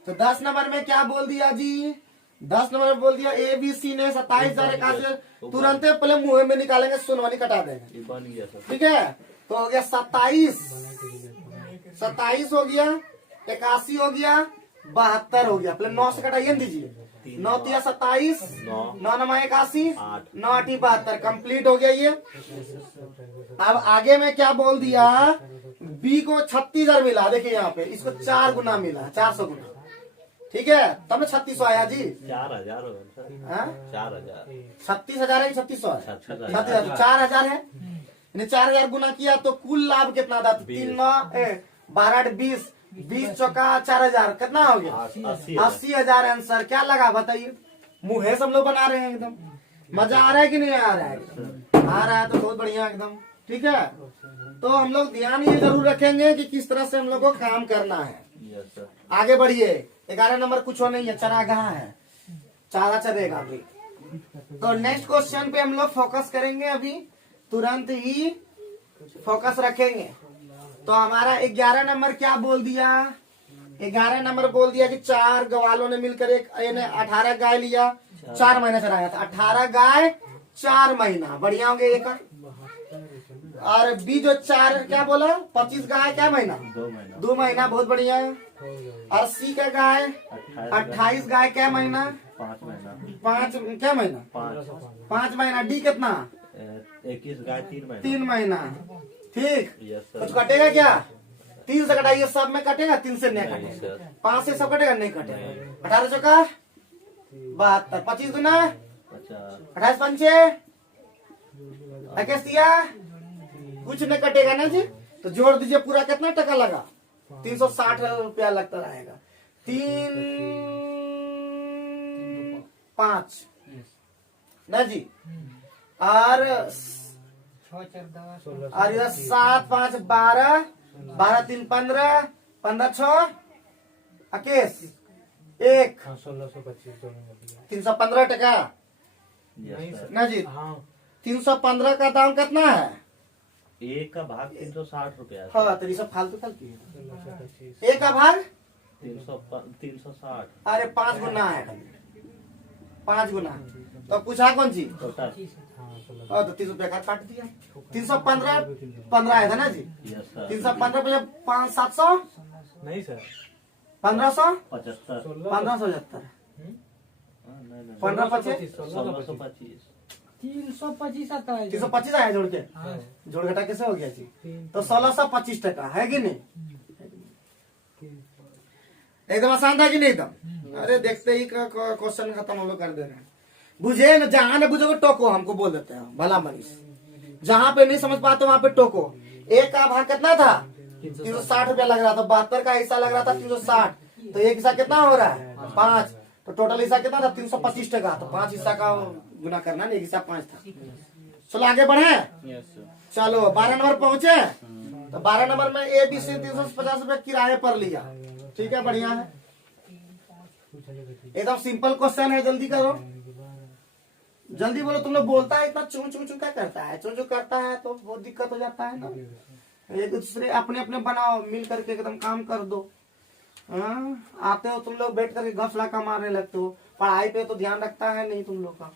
तो 10 नंबर में क्या बोल दिया जी? 10 नंबर में बोल दिया ABC ने 27,081 तुरंत पहले मुंह में निकालेंगे, सुनवानी कटा देंगे, ये बन गया सर। ठीक है। तो हो गया 27 हो गया, 81 हो गया, 72 हो गया। पहले 9 से कटाइए न दीजिए, 9 तिया 27, 9 9 81, 9 8 72, कंप्लीट हो गया ये। अब आगे में क्या बोल दिया? बी को 36,000 मिला, देखिए यहाँ पे इसको 4 गुना मिला, 400 गुना, ठीक है, तब ना 3600 आया जी। 4,000 होगा सर। हाँ? 4,000। 36,000 है, 3600 है, 36,000। 4,000 है, 4,000 गुना किया तो कुल लाभ कितना था? 3 9 12 8 20, 20 चौका 4,000, कितना हो गया? 80,000 आंसर। क्या लगा बताइए? मुँह सब लोग बना रहे हैं एकदम। मजा आ रहा है कि नहीं आ रहा है? आ रहा है तो बहुत बढ़िया एकदम, ठीक है। तो हम लोग ध्यान ये जरूर रखेंगे कि किस तरह से हम लोग को काम करना है। Yes sir. आगे बढ़िए। 11 नंबर कुछ नहीं है, चरागाह है, चारा चरेगा अभी। तो नेक्स्ट क्वेश्चन पे हम लोग फोकस करेंगे, अभी तुरंत ही फोकस रखेंगे। तो हमारा 11 नंबर क्या बोल दिया, 11 नंबर बोल दिया कि 4 ग्वालों ने मिलकर एक 18 गाय लिया, 4 महीना चराया था। 18 गाय 4 महीना, बढ़िया होंगे एक। और बी जो 4 क्या बोला, 25 गाय क्या महीना, 2 महीना, 2 महीना, बहुत बढ़िया। और सी का गाय 28 गाय क्या महीना, 5 महीना, 5 क्या महीना, 5 महीना। डी कितना, 21 गाय 3 महीना, 3 महीना। ठीक, यस कुछ सर। कटेगा क्या, 3 से कटाइए, सब में कटेगा, 3 से नहीं नहीं कटेगा, सर। 5 से सब कटेगा, नहीं कटेगा। 18 चौका 72, 25 गुना 50, 28 पंचे 21 दिया, कुछ नहीं कटेगा ना जी। तो जोड़ दीजिए, पूरा कितना टका लगा, 360 रुपया लगता रहेगा। 3 5 ना जी। और 7 5 12, 12 3 15, 15 6 21 1, हाँ 1625 दोनों में दिया। 315 टका यस सर। ना जी। हाँ 315 का दाम कितना है, एक का भाग 360 रुपया, हाँ तो ये सब फालतू फालतू है। 1625 एक का भाग 360 अरे 5 गुना है, 5 गुना। तो पूछा कौन सी, टोटल। हाँ 16 तो 30 रुपया का काट दिया। 315 15 आया था ना जी। Yes sir. 315 पे 5 700 नहीं सर 1500 75, 1570 नहीं 15 25 1625, 325 आता है 325 आया जोड़ के, हाँ। जोड़ घटा कैसे हो गया जी। तो 1625 टका है कि नहीं, एकदम आसान था कि नहीं एकदम। अरे देखते ही क्वेश्चन खत्म हम लोग कर दे रहे हैं। बुझे न, जहाँ न बुझोगे टोको, हमको बोल देते हैं भला मनीष। जहाँ पे नहीं समझ पाते वहाँ पे टोको। एक का भाग कितना था, 360 रुपया लग रहा था, 72 का हिस्सा लग रहा था 360, तो एक हिस्सा कितना हो रहा है 5, तो टोटल हिस्सा कितना था 325 टका। तो 5 हिस्सा का गुना करना, एक हिस्सा 5 था। चलो आगे बढ़े, यस सर। चलो 12 नंबर पहुंचे। तो 12 नंबर में ए बी सी 350 रुपए किराए पर लिया, ठीक है, बढ़िया है, एकदम सिंपल क्वेश्चन है। जल्दी करो, जल्दी बोलो। तुम लोग बोलता है इतना चू चू चू क्या करता है, चू चू करता है तो बहुत दिक्कत हो जाता है ना। एक दूसरे अपने अपने बनाओ, मिल करके एकदम काम कर दो। हाँ, आते हो तुम लोग बैठ करके गफला का मारने लगते हो, पढ़ाई पे तो ध्यान रखता है नहीं तुम लोग का,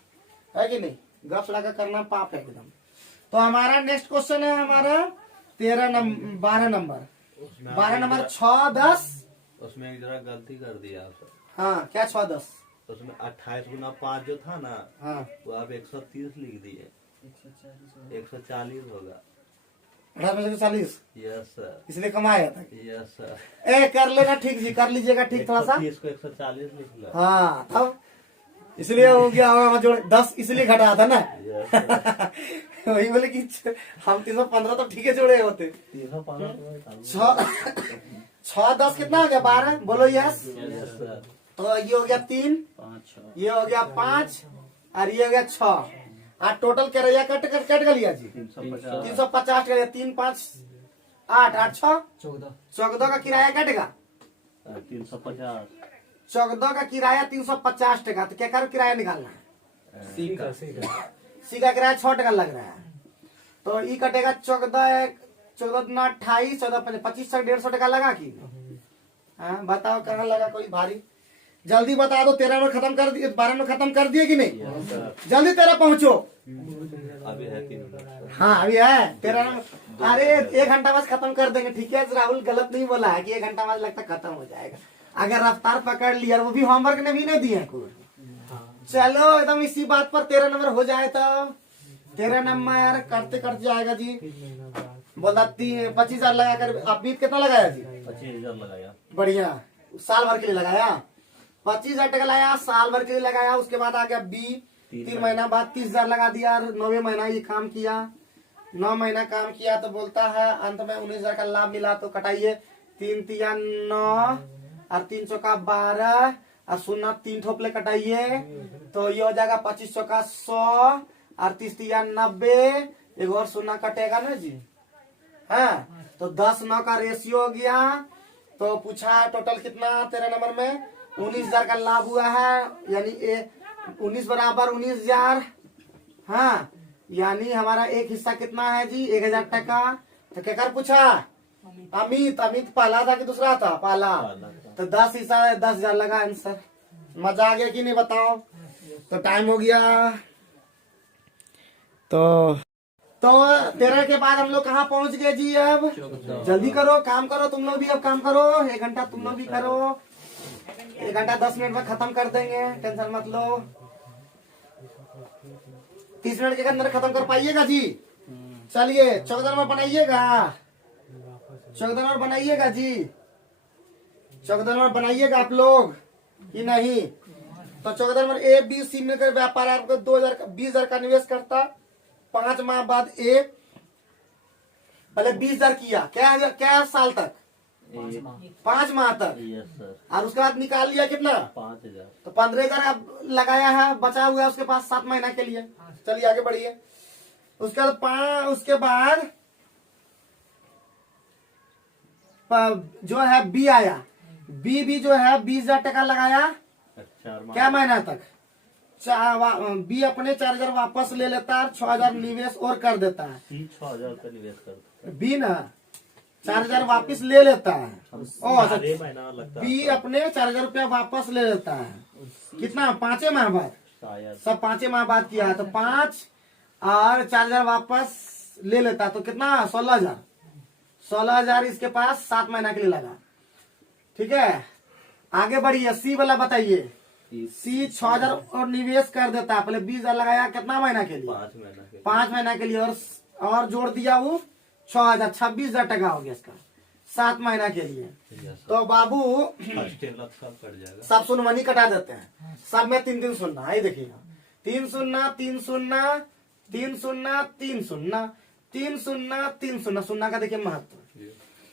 है कि नहीं। गफला का करना पाप है एकदम। तो हमारा नेक्स्ट क्वेश्चन है हमारा 12 नंबर 6 10। उसमें एक जरा गलती कर दिया सर। हाँ क्या 6 10, उसमें 28 गुना 5 जो था ना, हाँ वो आप 130 लिख दिए, 140 होगा। 40, यस सर। इसलिए कमाया था। Yes sir. ए कर लेना ठीक जी, कर लीजिएगा ठीक थोड़ा सा। 130 को 140 लिख लो। हाँ तब इसलिए हो गया होगा जोड़ 10, इसलिए घटा था ना। Yes sir. वही बोले कि हम 315 तो ठीक है जोड़े होते। 315 6 10 कितना हो गया 12, बोलो यस। Yes sir. तो ये हो गया 3, 5 6 ये हो गया 5 और ये हो गया 6। आज टोटल करैया कट कर लिया जी, 350, 350 का 3 5 8 8 6 14 का किराया कटेगा, 350, 14 का किराया 350 टका। तो क्या करो, किराया निकालना है। सीधा सी का किराया 6 टका लग रहा है, तो ई कटेगा 14 दूना 28, 14 25 तक 150 टका लगा कि हाँ बताओ कहाँ लगा कोई भारी। जल्दी बता दो, 13 में खत्म कर दिए, 12 में खत्म कर दिए कि नहीं। Yes sir. जल्दी 13 पहुंचो। अभी है 3 मिनट। हाँ अभी है 13 में। अरे 1 घंटा बाद खत्म कर देंगे, ठीक है। राहुल गलत नहीं बोला है कि 1 घंटा बाद लगता खत्म हो जाएगा, अगर रफ्तार पकड़ लिया। और वो भी होमवर्क ने भी नहीं दिए कुछ। चलो एकदम इसी बात पर 13 नंबर हो जाए तो 13 नंबर करते करते जाएगा जी। बोला 25,000 लगा कर आप बीत कितना लगाया जी, 25,000 लगाया। बढ़िया, साल भर के लिए लगाया। 25,000 टका लगाया, साल भर के लिए लगाया। उसके बाद आ गया बी, 3 महीना बाद 30,000 लगा दिया। 9वें महीना ये काम किया, 9 महीना काम किया तो बोलता है अंत में 19,000 का लाभ मिला। तो कटाइए, 3 तिया 9 और 3 चौका 12 और 0 3 ठोपले कटाइए, तो ये हो जाएगा 25 चौका 100 और 30 तिया 90। एक और 0 कटेगा ना जी, है तो 10 9 का रेशियो हो गया। तो पूछा टोटल कितना 13 नंबर में 19,000 का लाभ हुआ है, यानी 19 बराबर 19,000। हाँ, यानी हमारा एक हिस्सा कितना है जी? 1,000 टका। तो क्या कर पूछा? अमित पहला था कि दूसरा था? पहला। तो 10 हिस्सा है, 10,000 लगा आंसर। मजा आ गया कि नहीं बताओ? तो टाइम हो गया। तो 13 के बाद हम लोग कहाँ पहुंच गए जी? अब जल्दी करो, काम करो, तुम लोग भी अब काम करो। 1 घंटा तुम लोग भी करो, 1 घंटा 10 मिनट में खत्म कर देंगे, टेंशन मत लो। 30 मिनट के अंदर खत्म कर पाइएगा जी? चलिए 14 नंबर बनाइएगा, 14 नंबर बनाइएगा जी, 14 नंबर बनाइएगा आप लोग कि नहीं? तो 14 नंबर ABC मिलकर व्यापार आपको 20,000 का निवेश करता। 5 माह बाद पहले 20,000 किया, क्या साल तक? 5 माह तक। Yes sir. और उसके बाद निकाल लिया कितना? 5,000। तो 15,000 अब लगाया है, बचा हुआ है उसके पास 7 महीना के लिए। चलिए आगे बढ़िए। उसके बाद जो है बी आया, बी भी जो है 20,000 टका लगाया। क्या महीना तक? बी अपने 4,000 वापस ले लेता है, 6,000 निवेश और कर देता है। 6,000 का निवेश करता है। बी ना 4,000 वापस ले लेता है। महीना लगता बी अपने 4,000 रुपया वापस ले लेता है। कितना? 5 माह बाद। शायद सब 5 माह बाद किया है, तो 5 और 4,000 वापस ले लेता है, तो कितना? 16,000। 16,000 इसके पास 7 महीना के लिए लगा। ठीक है, आगे बढ़िए। सी वाला बताइए। सी 6,000 और निवेश कर देता है, पहले 20,000 लगाया, कितना महीना के लिए? 5 महीना के। 5 महीना के लिए, और जोड़ दिया वो 6,000, 26,000 टका हो गया इसका 7 महीना के लिए। तो बाबू सब कट जाएगा, सब सुनवानी कटा देते हैं, सब में 3 सुनना। आई देखिएगा, 3 0 3 0 3 0 3 0 3 0 3 0। सुनना का देखिए महत्व।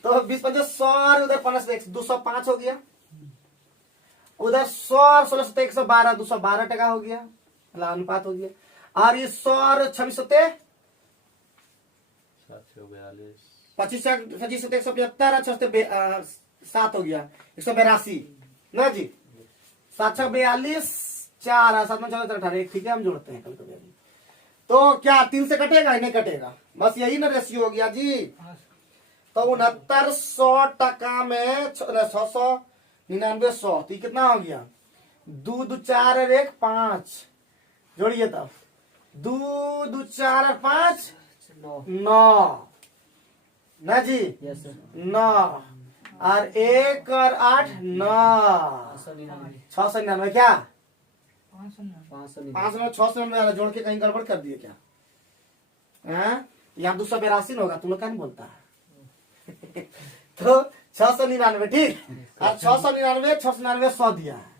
तो 20 5 100 और उधर 5 205 हो गया, उधर 100 और 16 112, 212 टका हो गया, अनुपात हो गया। और ये 100 और 26 25 25 175 और 7 हो गया 182 ना जी। 7 42 4 7 14 18। ठीक है, हम जोड़ते हैं कल कभी। तो क्या 3 से कटेगा? नहीं कटेगा, बस यही ना रेशियो हो गया जी। तो 6900 टका में 699 100, तो कितना हो गया? 2 2 4 और 1 5, जोड़िए तब। 2 2 4 और 5 9 ना जी। 9 और 1 और 8 9 699। क्या 599 जोड़ के कहीं गड़बड़ कर दिए क्या? यहाँ 282 होगा, तुम लोग क्या नहीं बोलता है? तो 699, ठीक। और 699 699 100 दिया है,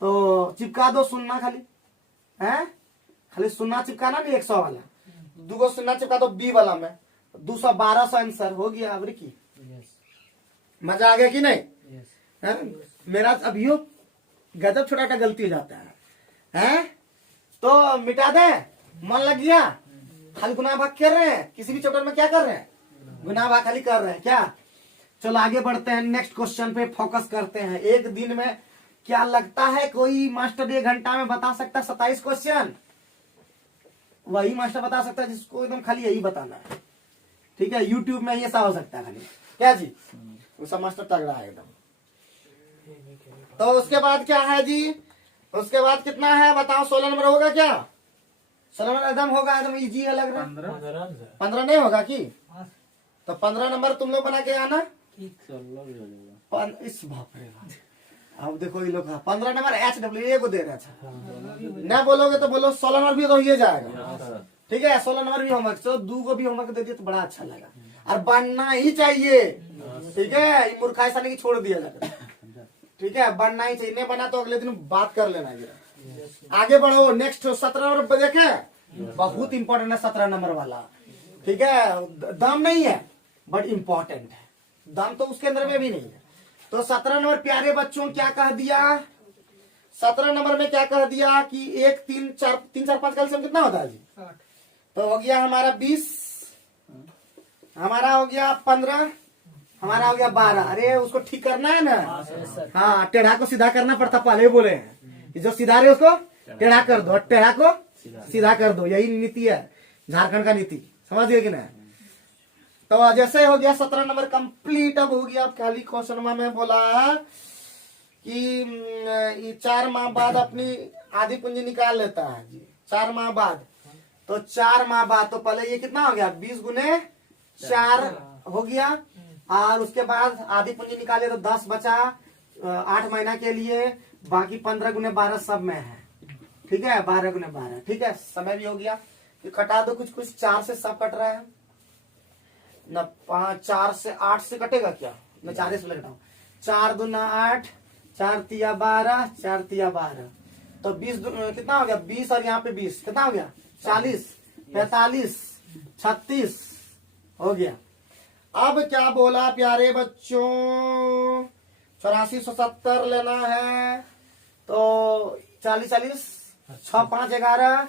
तो चिपका दो सुन्ना खाली है, खाली सुन्ना चिपकाना नहीं 100 वाला, 2 सुन्ना चिपका दो बी वाला में, 212 आंसर हो गया। अबरी की मजा आ गया कि नहीं? मेरा अभियो गजब छोटा गलती हो जाता है, तो मिटा दे, मन लग गया। खाली गुनाह भाग कर रहे हैं, किसी भी चैप्टर में क्या कर रहे हैं? गुनाह भाग खाली कर रहे हैं क्या? चलो आगे बढ़ते हैं, नेक्स्ट क्वेश्चन पे फोकस करते हैं। एक दिन में क्या लगता है कोई मास्टर 1 घंटा में बता सकता है 27 क्वेश्चन? वही मास्टर बता सकता है जिसको एकदम खाली यही बताना है। ठीक है, यूट्यूब में ये सा हो सकता है खाली, क्या जी? उसका मास्टर तगड़ा है एकदम। तो उसके बाद क्या है जी? उसके बाद कितना है बताओ? 16 नंबर होगा क्या? 16 नंबर एकदम होगा, एकदम इजी है लग रहा है। 15 नहीं होगा की? तो 15 नंबर तुम लोग बना के आना। इस बाप रे बाप, अब देखो ये लोग 15 नंबर HW को दे रहे हैं। ना बोलोगे तो बोलो 16 नंबर भी तो ये जाएगा। ठीक है, 16 नंबर भी होमवर्क, तो 2 को भी होमवर्क दे दिए तो बड़ा अच्छा लगा, और बनना ही चाहिए। ठीक है, मूर्खाई साने की छोड़ दिया जाए। ठीक है, बनना ही चाहिए, नहीं बना तो अगले दिन बात कर लेना। आगे बढ़ो, नेक्स्ट 17 नंबर देखे, बहुत इंपॉर्टेंट है 17 नंबर वाला। ठीक है, दाम नहीं है बट इंपॉर्टेंट है, दाम तो उसके अंदर में भी नहीं है। तो 17 नंबर प्यारे बच्चों क्या कह दिया? 17 नंबर में क्या कह दिया कि 1 3 4 5 कैल्शियम कितना होता है जी? तो हो गया हमारा 20, हमारा हो गया 15, हमारा हो गया 12। अरे उसको ठीक करना है ना। हाँ, टेढ़ा को सीधा करना पड़ता, पहले ही बोले हैं कि जो सीधा रहे उसको टेढ़ा कर दो, टेढ़ा को सीधा कर दो। यही नीति है झारखंड का नीति, समझ गए कि नहीं। तो जैसे हो गया 17 नंबर कंप्लीट। अब हो गया खाली क्वेश्चन में बोला कि ये 4 माह बाद अपनी आधी पूंजी निकाल लेता है जी। 4 माह बाद, तो 4 माह बाद तो पहले ये कितना हो गया 20 गुने 4 हो गया, और उसके बाद आधी पूंजी निकाले तो 10 बचा 8 महीना के लिए, बाकी 15 गुने 12 सब में है। ठीक है, 12 गुने 12। ठीक है, समय भी हो गया। तो कटा दो कुछ कुछ, 4 से सब कट रहा है न, 5 4 से 8 से कटेगा क्या, मैं 4 से कटाऊ। 4 दूना 8, 4 तिया 12, 4 तिया 12, तो 20 कितना हो गया 20, और यहाँ पे 20 कितना हो गया 40, 45, 36 हो गया। अब क्या बोला प्यारे बच्चों, 8470 लेना है, तो 40 40 6 5 11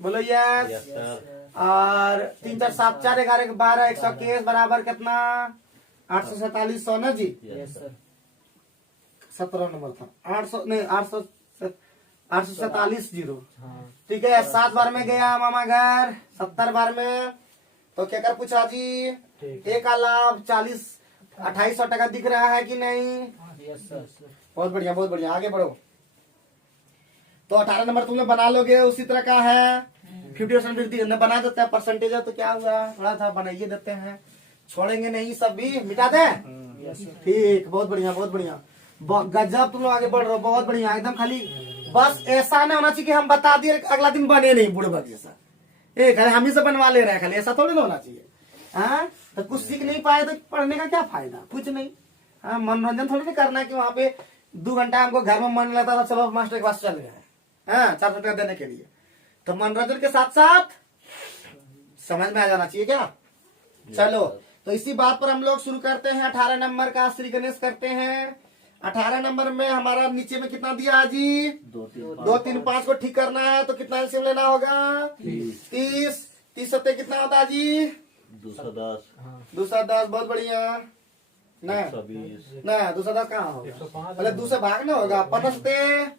बोलो यस, यस सर। और 3 4 7 4 11 12 121 बराबर कितना 847 100 ना जी। Yes sir. 17 नंबर था 800 नहीं 847 0। हाँ ठीक है, 7 बार में गया मामा घर, 70 बार में, तो क्या कर पूछा जी ठीक। एक का लाभ 40 2800 टका दिख रहा है कि नहीं। Yes sir. बहुत बढ़िया बहुत बढ़िया, आगे बढ़ो। तो 18 नंबर तुमने बना लोगे, उसी तरह का है 50% वृद्धि न बना देते हैं, परसेंटेज है तो क्या हुआ थोड़ा सा बनाइए देते हैं, छोड़ेंगे नहीं, सब भी मिटा दे। ठीक, बहुत बढ़िया बहुत बढ़िया, गजब तुम लोग आगे बढ़ रहे हो, बहुत बढ़िया एकदम। खाली बस ऐसा नहीं होना चाहिए कि हम बता दिए अगला दिन बने नहीं बुढ़बक जैसा, खाली हम ही से बनवा ले रहे हैं, खाली ऐसा थोड़ी ना होना चाहिए। हाँ, तो कुछ सीख नहीं पाए तो पढ़ने का क्या फायदा, कुछ नहीं। हाँ, मनोरंजन थोड़ी ना करना है कि वहां पे 2 घंटा हमको घर में मन लगता था, चलो मास्टर के पास चल गए, हाँ 400 टका देने के लिए। तो मनोरंजन के साथ साथ समझ में आ जाना चाहिए क्या। चलो, तो इसी बात पर हम लोग शुरू करते हैं। 18 नंबर का श्री गणेश करते हैं। 18 नंबर में हमारा नीचे में कितना दिया है जी 2 3 5 को ठीक करना है, तो कितना एलसीएम लेना होगा 30 30 सत्ते कितना होता है जी 210, 210। बहुत बढ़िया ना 120, ना 210 कहाँ होगा, 105 पहले 2 से भागना होगा, 15 सत्ते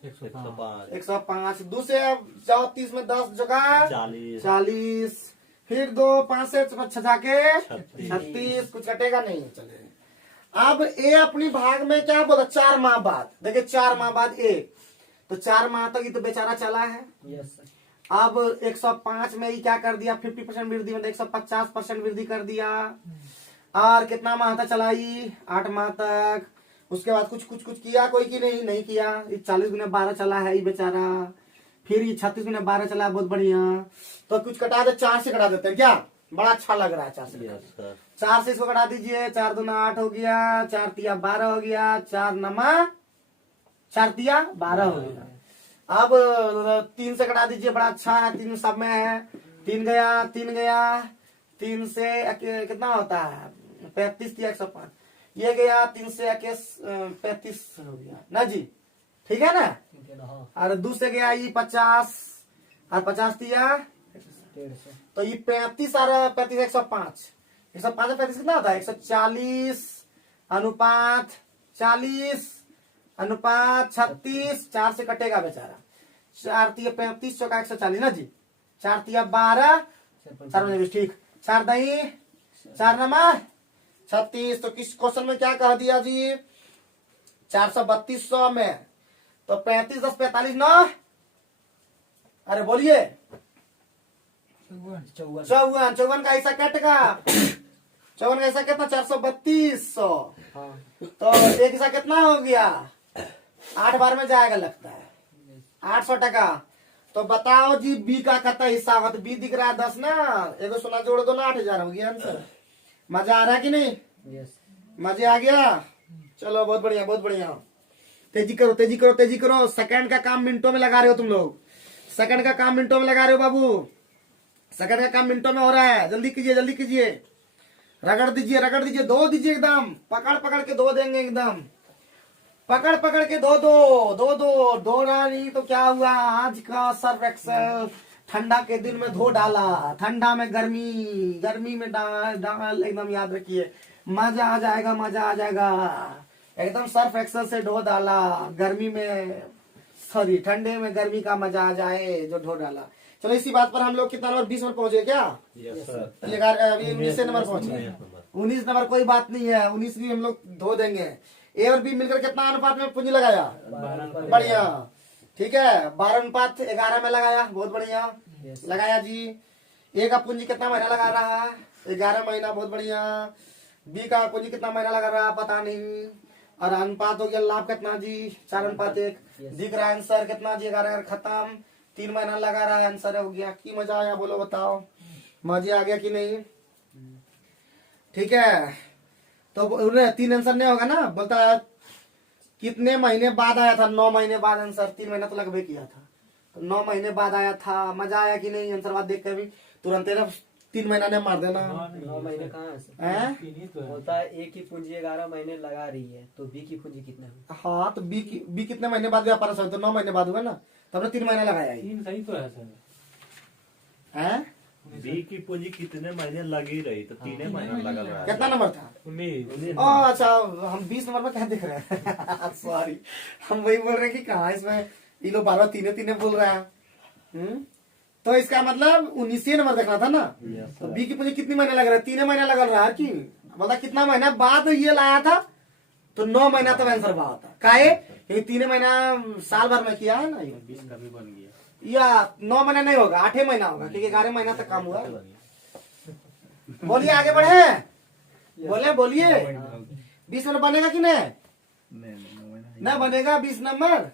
105, 105, 2 से जाओ 30 में 10 जगह 40, 40, फिर 2 5 से 6 के 36, 36, कुछ कटेगा नहीं। चले, अब ए अपनी भाग में क्या बोला 4 माह बाद, देखिए 4 माह बाद ए, तो 4 माह तक ये तो बेचारा चला है। अब 105 में ही क्या कर दिया 50% वृद्धि, मतलब 150% वृद्धि कर दिया, और कितना माह तक चलाई 8 माह तक। उसके बाद कुछ किया कोई की नहीं किया, 40 गुने 12 चला है ये बेचारा, फिर ये 36 गुने 12 चला, बहुत बढ़िया। तो कुछ कटा दे, 4 से कटा देते हैं क्या, बड़ा अच्छा लग रहा है 4 से। Yes sir. 4 से इसको कटा दीजिए, 4 दूना 8 हो गया, 4 तिया 12 हो गया, 4 नमा 4 तिया 12 हो गया। अब 3 से कटा दीजिए, बड़ा अच्छा है, 3 सब में है, 3 गया 3 से कितना होता है 35 तिया 105, ये गया 3 से 35 हो गया ना जी, ठीक है ना। और 2 से गया ये 50, और 50 तिया, तो ये 35 और 35 105, 105 35 कितना होता है 140 अनुपात 40 अनुपात 36, 4 से कटेगा बेचारा, 4 तिया 35 चौका 140 ना जी, 4 तिया 12, 4 में 20, ठीक, 4 दही 4 नमा 36। तो किस क्वेश्चन में क्या कह दिया जी 432 में, तो 35 10 45 9, अरे बोलिए 54 का ऐसा कटेगा, 54 का ऐसा कितना 432, तो एक ऐसा कितना हो गया 8 बार में जाएगा लगता है 800 टका। तो बताओ जी बी का कितना हिस्सा होगा, तो बी दिख रहा है 10 ना, एगो सोना जोड़ दो ना 8000 हो गया आंसर। मजा आ रहा है कि नहीं, मजे आ गया। चलो बहुत बढ़िया बहुत बढ़िया, तेजी करो तेजी करो तेजी करो, सेकंड का काम मिनटों में लगा रहे हो तुम लोग, सेकंड का काम मिनटों में लगा रहे हो बाबू, सेकंड का काम मिनटों में हो रहा है, जल्दी कीजिए, रगड़ दीजिए, दो दीजिए एकदम, पकड़ के दो देंगे एकदम, पकड़ के दो नहीं तो क्या हुआ, आज का सर्फ एक्सेल ठंडा के दिन में धो डाला, ठंडा में गर्मी में डाल एकदम याद रखिए, मजा आ जाएगा, मजा आ जाएगा। एकदम सर्फ एक्सल से धो डाला, गर्मी में सॉरी ठंडे में गर्मी का मजा आ जाए जो धो डाला। चलो इसी बात पर हम लोग कितना नंबर 20 नंबर पहुंचे क्या? Yes sir. 19 नंबर पहुंचे। 19 नंबर कोई बात नहीं है, 19 भी हम लोग धो देंगे। ए और बी मिलकर कितना अनुपात में पूंजी लगाया? 12 बढ़िया, ठीक है। 12:11 में लगाया, बहुत बढ़िया लगाया जी। ए का पूंजी कितना महीना लगा रहा है? 11 महीना, बहुत बढ़िया। बी का पूंजी कितना महीना लगा रहा है? पता नहीं। और अनुपात हो गया लाभ कितना जी? 4:1। दिख रहा है आंसर कितना जी? 11 खत्म। 3 महीना लगा रहा है, आंसर हो गया। की मजा आया बोलो, बताओ मजा आ गया कि नहीं? ठीक है, तो 3 आंसर नहीं होगा ना? बोलता है कितने महीने बाद आया था? 9 महीने बाद आंसर। 3 महीना तो लगभग किया था, तो 9 महीने बाद आया था। मजा आया कि नहीं? आंसर बाद देख कर भी तुरंत 3 महीना ने मार देना 9 महीने कहाँ है? है। नहीं तो है। होता है ए की पूंजी 11 महीने लगा रही है, तो बी की पूंजी कितना है? हाँ, तो बी कितने महीने बाद व्यापार शुरू? तो 9 महीने बाद हुआ ना, तो हमने 3 महीना लगाया ही 3 सही तो है सर। है। बी की पूंजी कितने महीने लगी रही, तो 3 महीना लगा रहा है। कितना नंबर था? 19। ओ अच्छा, हम 20 नंबर में क्या दिख रहे हैं? सॉरी, हम वही बोल रहे हैं कि कहा इसमें ये लोग 12 तीन बोल रहे हैं। तो इसका मतलब 19 नंबर देखना था ना। तो बी की पूंजी कितनी महीने लग रहा है? 3 महीना लग रहा है। कि बोला कितना महीना बाद ये लाया था? तो 9 महीना तब आंसर बा होता। काहे? ये 3 महीना साल भर में किया है ना, ये 20 का भी बन गया। या 9 महीना नहीं होगा, 8 महीना होगा, क्योंकि 11 महीना तक काम हुआ। बोलिए, आगे बढ़े, बोलिए 20 नंबर बनेगा कि नहीं? ना बनेगा 20 नंबर।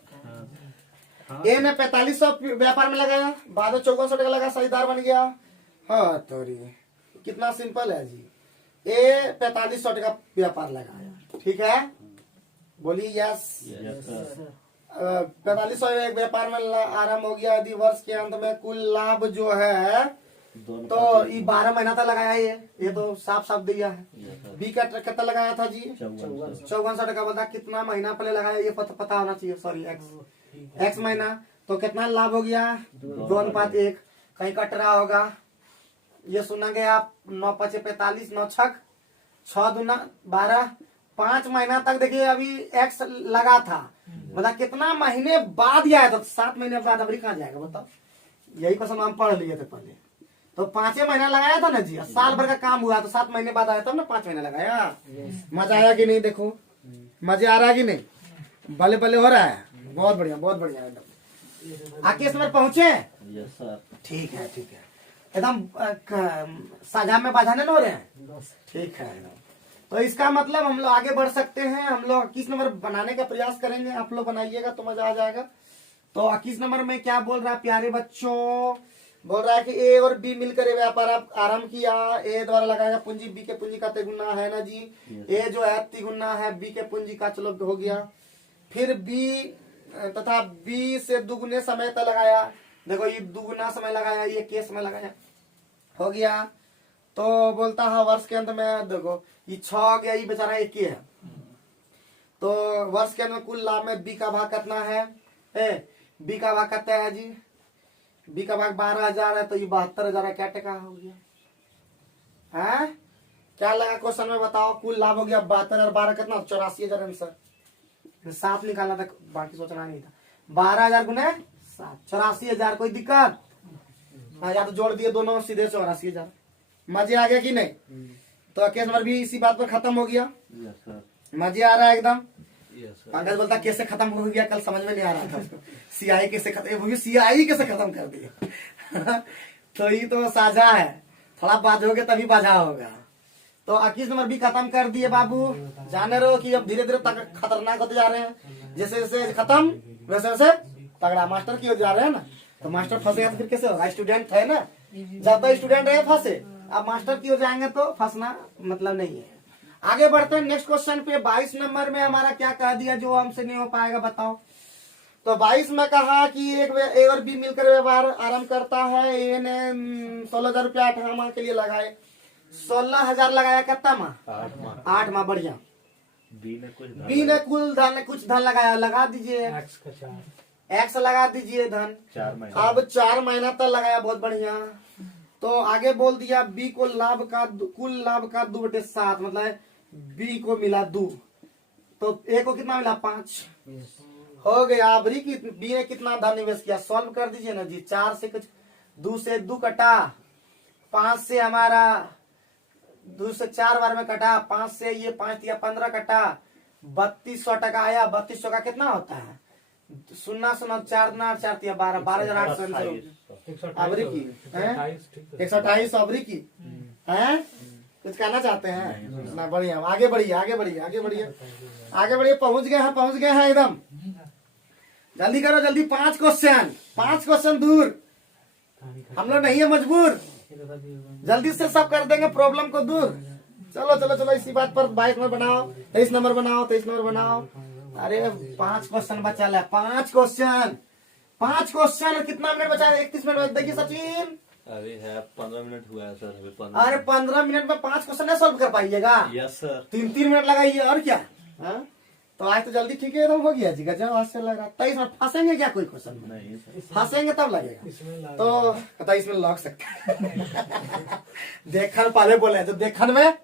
ए ने 4500 व्यापार में लगाया, बाद में 5400 टका लगा, सहीदार बन गया। हाँ तो कितना सिंपल है जी। ए 4500 टका व्यापार लगाया, ठीक है। बोलिए यस। 4500 एक व्यापार में आरंभ हो गया। यदि वर्ष के अंत में कुल लाभ जो है, तो ये 12 महीना तक लगाया ये तो साफ साफ दिया है। बी का कितना लगाया था जी? 5400 टका। बता कितना महीना पहले लगाया, ये पता होना चाहिए। सॉरी, एक्स महीना। तो कितना लाभ हो गया? 2:1। कहीं कट रहा होगा, ये सुना गया। 9×5 45, 9 छक 6 दूना 12। 5 महीना तक देखिए अभी एक्स लगा था, मतलब कितना महीने बाद आया था? 7 महीने बाद। अभी कहाँ जाएगा बताओ? यही क्वेश्चन हम पढ़ लिए थे पहले। तो 5 महीना लगाया था ना जी, साल भर का काम हुआ तो 7 महीने बाद आया था ना, 5 महीना लगाया। मजा आया कि नहीं? देखो मजा आ रहा है कि नहीं? भले भले हो रहा है, बहुत बढ़िया, बहुत बढ़िया एकदम। आके इसमें पहुंचे? Yes sir. ठीक है, ठीक है, एकदम साझा में बाधा नहीं हो रहे हैं? ठीक है एकदम। तो इसका मतलब हम लोग आगे बढ़ सकते हैं। हम लोग 21 नंबर बनाने का प्रयास करेंगे, आप लोग बनाइएगा तो मजा आ जाएगा। तो 21 नंबर में क्या बोल रहा है प्यारे बच्चों? बोल रहा है कि ए और बी मिलकर व्यापार आरंभ किया। ए द्वारा लगाया पूंजी, बी के पूंजी का तिगुना है ना जी। ए जो है तिगुना है बी के पूंजी का, चलो हो गया। फिर बी तथा बी से दुगुने समय तक लगाया। देखो ये दुगुना समय लगाया, ये के समय लगाया, हो गया। तो बोलता है वर्ष के अंत में, देखो ये 6 हो गया, ये बेचारा 1 ही है। तो वर्ष के अंत में कुल लाभ में बी का भाग कितना है? बी का भाग कितना है जी? बी का भाग 12,000 है, तो ये 72,000 क्या टका हो गया? है क्या लगा क्वेश्चन में बताओ? कुल लाभ हो गया 72 और 12 कितना? 84,000 आंसर। 7 निकालना था, बाकी सोचना नहीं था। 12,000 गुने 7, 84,000। कोई दिक्कत? हाँ, या तो जोड़ दिए दोनों सीधे 84,000। मजे आ गया कि नहीं? तो केस नंबर भी इसी बात पर खत्म हो गया। Yes sir. मजे आ रहा है एकदम। Yes sir. पंकज बोलता कैसे खत्म हो गया, कल समझ में नहीं आ रहा था उसको। सियाही कैसे खत्म, वो भी सियाही कैसे खत्म कर दिया। तो ये तो साझा है, थोड़ा बाजोगे तभी बाजा होगा। तो 21 नंबर भी खत्म कर दिए बाबू। जाने रहो कि अब धीरे धीरे खतरनाक होते जा रहे हैं। जैसे जैसे खत्म वैसे वैसे तगड़ा मास्टर की हो जा रहे हैं ना। तो मास्टर फंसेगा तो फिर कैसे होगा? स्टूडेंट है ना, जब तक स्टूडेंट रहे फंसे, अब मास्टर की हो जाएंगे तो फंसना मतलब नहीं है। आगे बढ़ते हैं नेक्स्ट क्वेश्चन पे। 22 नंबर में हमारा क्या कह दिया जो हमसे नहीं हो पाएगा बताओ? तो 22 में कहा कि एक ए और बी मिलकर व्यवहार आरंभ करता है। ए ने 16,000 रुपया 8 माह के लिए लगाए। 16,000 लगाया कितना माह? 8 माह। बढ़िया। बी ने कुछ धन लगाया, लगा दीजिए। एक्स का 4, एक्स लगा दीजिए धन। 4 महीना। अब 4 महीना तक लगाया, बहुत बढ़िया। तो आगे बोल दिया बी को कुल लाभ का 2/7, मतलब बी को मिला 2, तो ए को कितना मिला 5। हो गया। अब बी ने कितना धन निवेश किया, सॉल्व कर दीजिए ना जी। 4 से कुछ 2 से 2 कटा, 5 से हमारा 2 से 4 बार में कटा, 5 से ये 5 दिया 15 कटा, 3200 टका आया। 3200 का कितना होता है, 0 0 4 4 4 दिया 12, 12,800 अबरी की 128 अबरी की है। कुछ कहना चाहते हैं ना, बढ़िया। आगे बढ़िए आगे बढ़िए आगे बढ़िए आगे बढ़िए। पहुंच गए हैं एकदम। जल्दी करो जल्दी। 5 क्वेश्चन दूर। हम लोग नहीं है मजबूर, जल्दी से सब कर देंगे प्रॉब्लम को दूर। चलो चलो चलो, इसी बात पर 22 नंबर बनाओ, 23 नंबर बनाओ, 23 नंबर बनाओ। अरे 5 क्वेश्चन बचा है, 5 क्वेश्चन। कितना मिनट बचा है, 31 मिनट। देखिए सचिन, अभी है 15 मिनट हुआ है सर, अभी 15। अरे 15 मिनट में 5 क्वेश्चन नहीं सॉल्व कर पाइएगा। Yes sir. 3 मिनट लगाइए और क्या। हाँ? तो आज तो जल्दी ठीक है एकदम हो गया जी। गजब आज से लग रहा। 23 मिनट फंसेंगे क्या कोई क्वेश्चन में? नहीं सर। फंसेंगे तब लगेगा। तो 23 में लग सकता है। देखन पहले बोले तो देखन में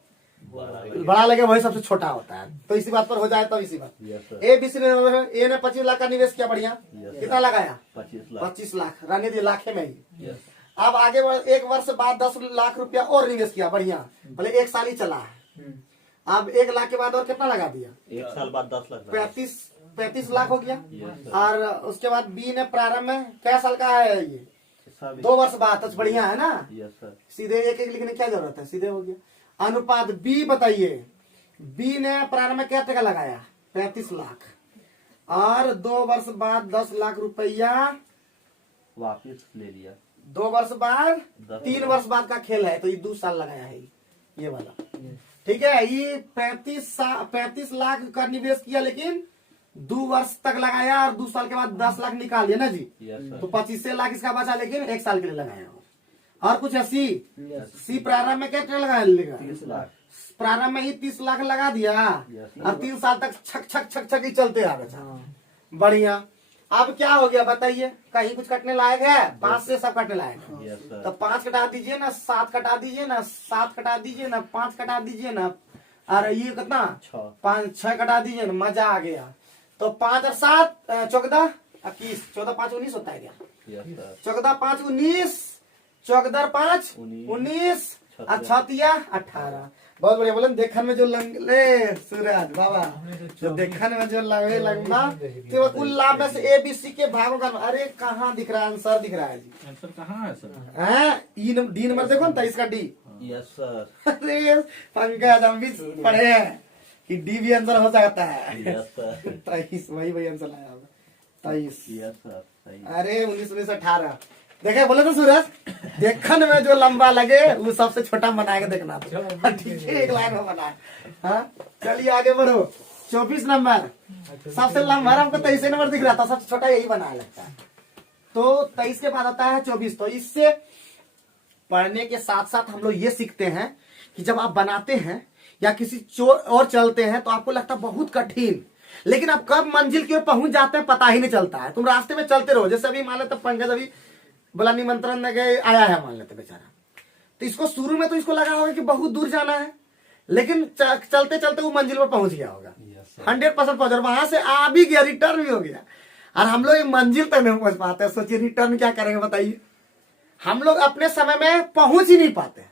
बड़ा लगे वही सबसे छोटा होता है। तो इसी बात पर हो जाए, तो इसी बात। Yes sir. A B C ने ए ने 25 लाख का निवेश किया। बढ़िया। Yes, कितना लगाया? 25 लाख। 25 लाख। रहने दिए लाखे में ही। यस। अब आगे 1 वर्ष बाद 10 लाख रुपया और निवेश किया। बढ़िया। भले 1 साल ही चला है। अब 1 लाख के बाद और कितना लगा दिया? 1 साल बाद 10 लाख। 35 लाख हो गया। Yes, sir। और उसके बाद बी ने प्रारंभ में क्या साल का है ये? 2 वर्ष बाद। तो बढ़िया है ना। Yes sir. सीधे एक लिखने की क्या जरूरत है, सीधे हो गया। अनुपात बी बताइए। बी ने प्रारंभ में क्या टका लगाया? 35 लाख। और 2 वर्ष बाद 10 लाख रुपया वापिस ले लिया। 2 वर्ष बाद 10 3 वर्ष बाद का खेल है, तो ये 2 साल लगाया है ये वाला। ठीक है। ये 35 लाख का निवेश किया, लेकिन 2 वर्ष तक लगाया और 2 साल के बाद 10 लाख निकाल दिया ना जी। Yes sir. तो 25 लाख इसका बचा, लेकिन 1 साल के लिए लगाया। और कुछ है सी प्रारंभ में क्या लगाया? 30 लाख। प्रारंभ में ही 30 लाख लगा दिया। Yes, और 3 साल तक छक छक छक छक ही चलते आ रहा। बढ़िया। अब क्या हो गया बताइए? कहीं कुछ कटने लायक है? 5 से सब कटने लायक है। Yes sir. तो 5 कटा दीजिए ना, 7 कटा दीजिए ना, 7 कटा दीजिए ना, 5 कटा दीजिए ना, और ये कितना? 6 कटा दीजिए ना। मजा आ गया। तो 5 और 7 14 21, 14 5 19 होता है क्या? Yes sir. 14 5 19, 14 5 19 और 6 18। बहुत बढ़िया। बोले देखन में जो ले सूरज बाबा, जो देखन में जो लगे लगना तो कुल लाभ में से ए बी सी के भागों का। अरे कहाँ दिख रहा है? आंसर दिख रहा है जी। आंसर कहाँ है सर? है डी नंबर देखो ना, 23 का डी। Yes sir. अरे पंकज हम भी पढ़े हैं कि डी भी आंसर हो सकता है। Yes sir. 23 वही आंसर लाया 23। Yes sir. सही। अरे 19 19 18। देखे बोले तो सूरज, देखन में जो लंबा लगे वो सबसे छोटा बना के देखना। ठीक है, 1 लाइन में बनाए। हाँ चलिए आगे बढ़ो। 24 नंबर सबसे लंबा। हमको 23 नंबर दिख रहा था, सबसे छोटा यही बनाया लगता है। तो 23 के बाद आता है 24। तो इससे पढ़ने के साथ साथ हम लोग ये सीखते हैं कि जब आप बनाते हैं या किसी चोर और चलते हैं तो आपको लगता है बहुत कठिन, लेकिन आप कब मंजिल की ओर पहुंच जाते हैं पता ही नहीं चलता है। तुम रास्ते में चलते रहो। जैसे अभी मान लेते पंकज अभी बोला निमंत्रण में गए आया है, मान लेते बेचारा। तो इसको शुरू में तो इसको लगा होगा कि बहुत दूर जाना है, लेकिन चलते चलते वो मंजिल पर पहुंच गया होगा। 100% पहुंच, और वहां से आ भी गया, रिटर्न भी हो गया। और हम लोग मंजिल तक नहीं पहुंच पाते। सोचिए रिटर्न क्या करेंगे बताइए। हम लोग अपने समय में पहुंच ही नहीं पाते।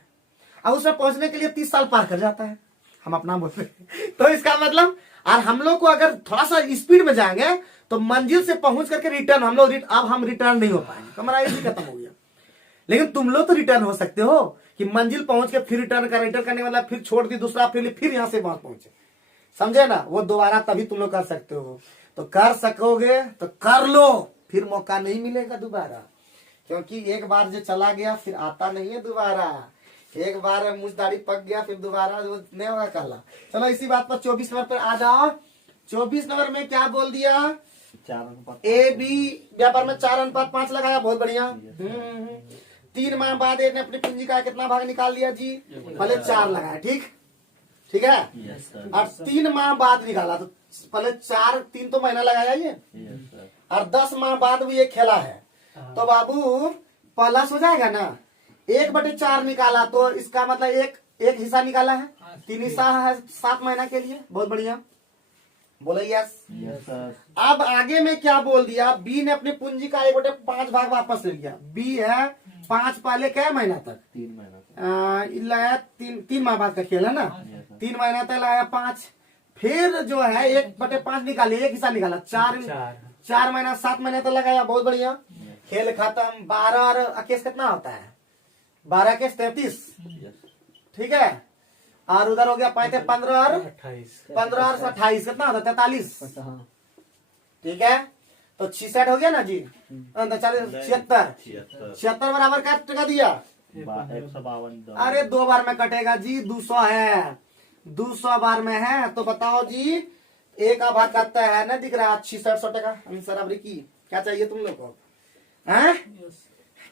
अब उसमें पहुंचने के लिए 30 साल पार कर जाता है। हम अपना बोलते हैं। तो इसका मतलब, और हम लोग को अगर थोड़ा सा स्पीड में जाएंगे तो मंजिल से पहुंच करके रिटर्न हम लोग अब हम रिटर्न नहीं हो पाएंगे, हमारा एज खत्म हो गया। लेकिन तुम लोग तो रिटर्न हो सकते हो कि मंजिल पहुंच के फिर रिटर्न करने वाला, फिर छोड़ दी दूसरा, फिर यहां से वहां पहुंचे। समझे ना? वो दोबारा तभी तुम लोग कर सकते हो। तो कर सकोगे तो कर लो, फिर मौका नहीं मिलेगा दोबारा। क्योंकि एक बार जो चला गया फिर आता नहीं है दोबारा। एक बार मुझ दाढ़ी पक गया फिर दोबारा नहीं होगा काला। चलो इसी बात पर 24 नंबर पर आ जाओ। 24 नंबर में क्या बोल दिया? 4 ए बी व्यापार में 4:5 लगाया। बहुत बढ़िया। 3 माह बाद ए ने अपनी पूंजी का कितना भाग निकाल लिया जी? पहले 4 लगाया। ठीक है। Yes sir. और 3 माह बाद निकाला तो पहले 3 तो महीना लगाया ये। Yes sir. और 10 माह बाद भी ये खेला है। तो बाबू प्लस हो जाएगा ना। 1/4 निकाला तो इसका मतलब एक हिस्सा निकाला है। तीन हिस्सा है 7 महीना के लिए, बहुत बढ़िया, बोलो यस। Yes sir. अब आगे में क्या बोल दिया, बी ने अपनी पूंजी का 1/5 भाग वापस ले लिया। बी है 5 पहले क्या महीना तक, 3 महीना लाया 3 माह बाद का खेल है ना, 3 महीना तक लाया 5, फिर जो है 1/5 निकाले, एक हिस्सा निकाला 4 महीना 7 महीने तक लगाया, बहुत बढ़िया, खेल खत्म। 12 और 21 कितना होता है, 12 के 33, ठीक है, और उधर हो गया 15 और 28 कितना होता है 43, हाँ। ठीक है, तो 66 हो गया ना जी, 76 76 बराबर क्या टका दिया, 152। अरे 2 बार में कटेगा जी, 200 है, 200 बार में है, तो बताओ जी एक आभाग करता है ना, दिख रहा है 66 टका आंसर। अब की क्या चाहिए तुम लोग को, हैं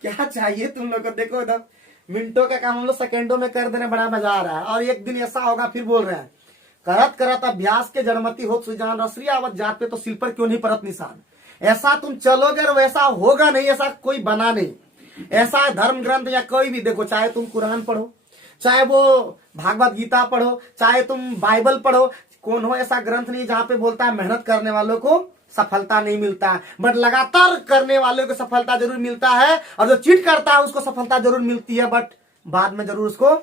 क्या चाहिए तुम लोग को, देखो इधर मिनटों का काम हम लोग सेकेंडों में कर देने, बड़ा मजा आ रहा है। और एक दिन ऐसा होगा, फिर बोल रहे हैं, करत करत अभ्यास के जड़मती हो सुजान, रसरी आवत जात पे तो सिल पर क्यों नहीं परत निशान। ऐसा तुम चलोगे और वैसा होगा नहीं, ऐसा कोई बना नहीं। ऐसा धर्म ग्रंथ या कोई भी देखो, चाहे तुम कुरान पढ़ो, चाहे वो भागवत गीता पढ़ो, चाहे तुम बाइबल पढ़ो, कौन हो ऐसा ग्रंथ नहीं जहाँ पे बोलता है मेहनत करने वालों को सफलता नहीं मिलता है, बट लगातार करने वालों को सफलता जरूर मिलता है, और जो चीट करता है उसको सफलता जरूर मिलती है, बट बाद में उसको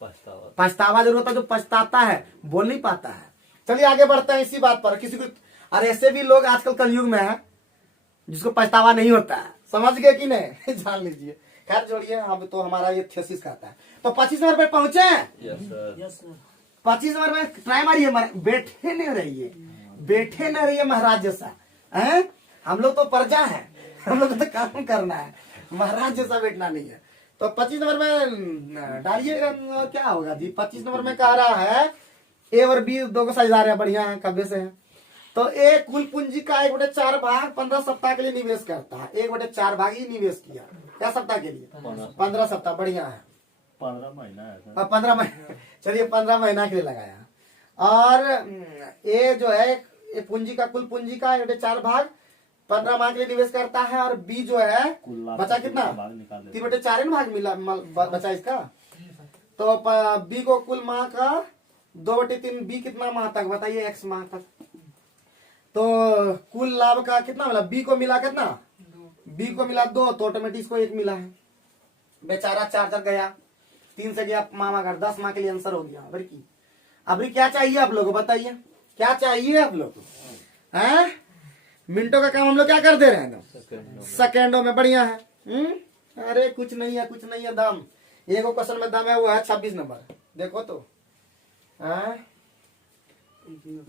पछतावा जरूर होता है। जो पछताता है बोल नहीं पाता है। चलिए आगे बढ़ते हैं इसी बात पर, किसी को, और ऐसे भी लोग आजकल कलयुग में है जिसको पछतावा नहीं होता है, समझ गए कि नहीं जान लीजिए। खैर जोड़िए, हम तो हमारा ये थ्योसिस कहता है। तो 25 नंबर पे पहुंचे, 25 नंबर में ट्राई मारिए, बैठे नहीं रहिए, बैठे न रहिए महाराज जैसा, हैं हम लोग तो प्रजा है, हम लोग को तो काम करना है, महाराज जैसा बैठना नहीं है। तो 25 नंबर में डालिएगा, क्या होगा जी, 25 नंबर में कह रहा है ए और बी दो को साझेदार है, बढ़िया है, कब्जे से है। तो ए कुल पूंजी का 1/4 भाग 15 सप्ताह के लिए निवेश करता है, 1/4 भाग ही निवेश किया, क्या सप्ताह के लिए, 15 सप्ताह, बढ़िया है, 15 महीना है सर। 15 महीना, चलिए 15 महीना के लिए लगाया। और ए जो है ये पूंजी का, कुल पूंजी का 1/4 भाग 15 माह के लिए निवेश करता है, और बी जो है बचा कितना, 3/4 भाग मिला बचा इसका। तो बी को कुल माह का 2/3, बी कितना माह तक बताइए, x माह तक। तो कुल लाभ का कितना मिला, बी को मिला कितना, बी को मिला 2, तो ऑटोमेटिक इसको 1 मिला है, बेचारा 4 गया, 3 से गया मामा का, 10 माह के लिए आंसर हो गया। अभी क्या चाहिए आप लोगों को बताइए, क्या चाहिए आप लोग को, हैं मिनटों का काम हम लोग क्या कर दे रहे हैं, सेकेंडों में, बढ़िया है। अरे कुछ नहीं है, कुछ नहीं है दाम, एक क्वेश्चन में दाम है, वो है 26 नंबर, देखो तो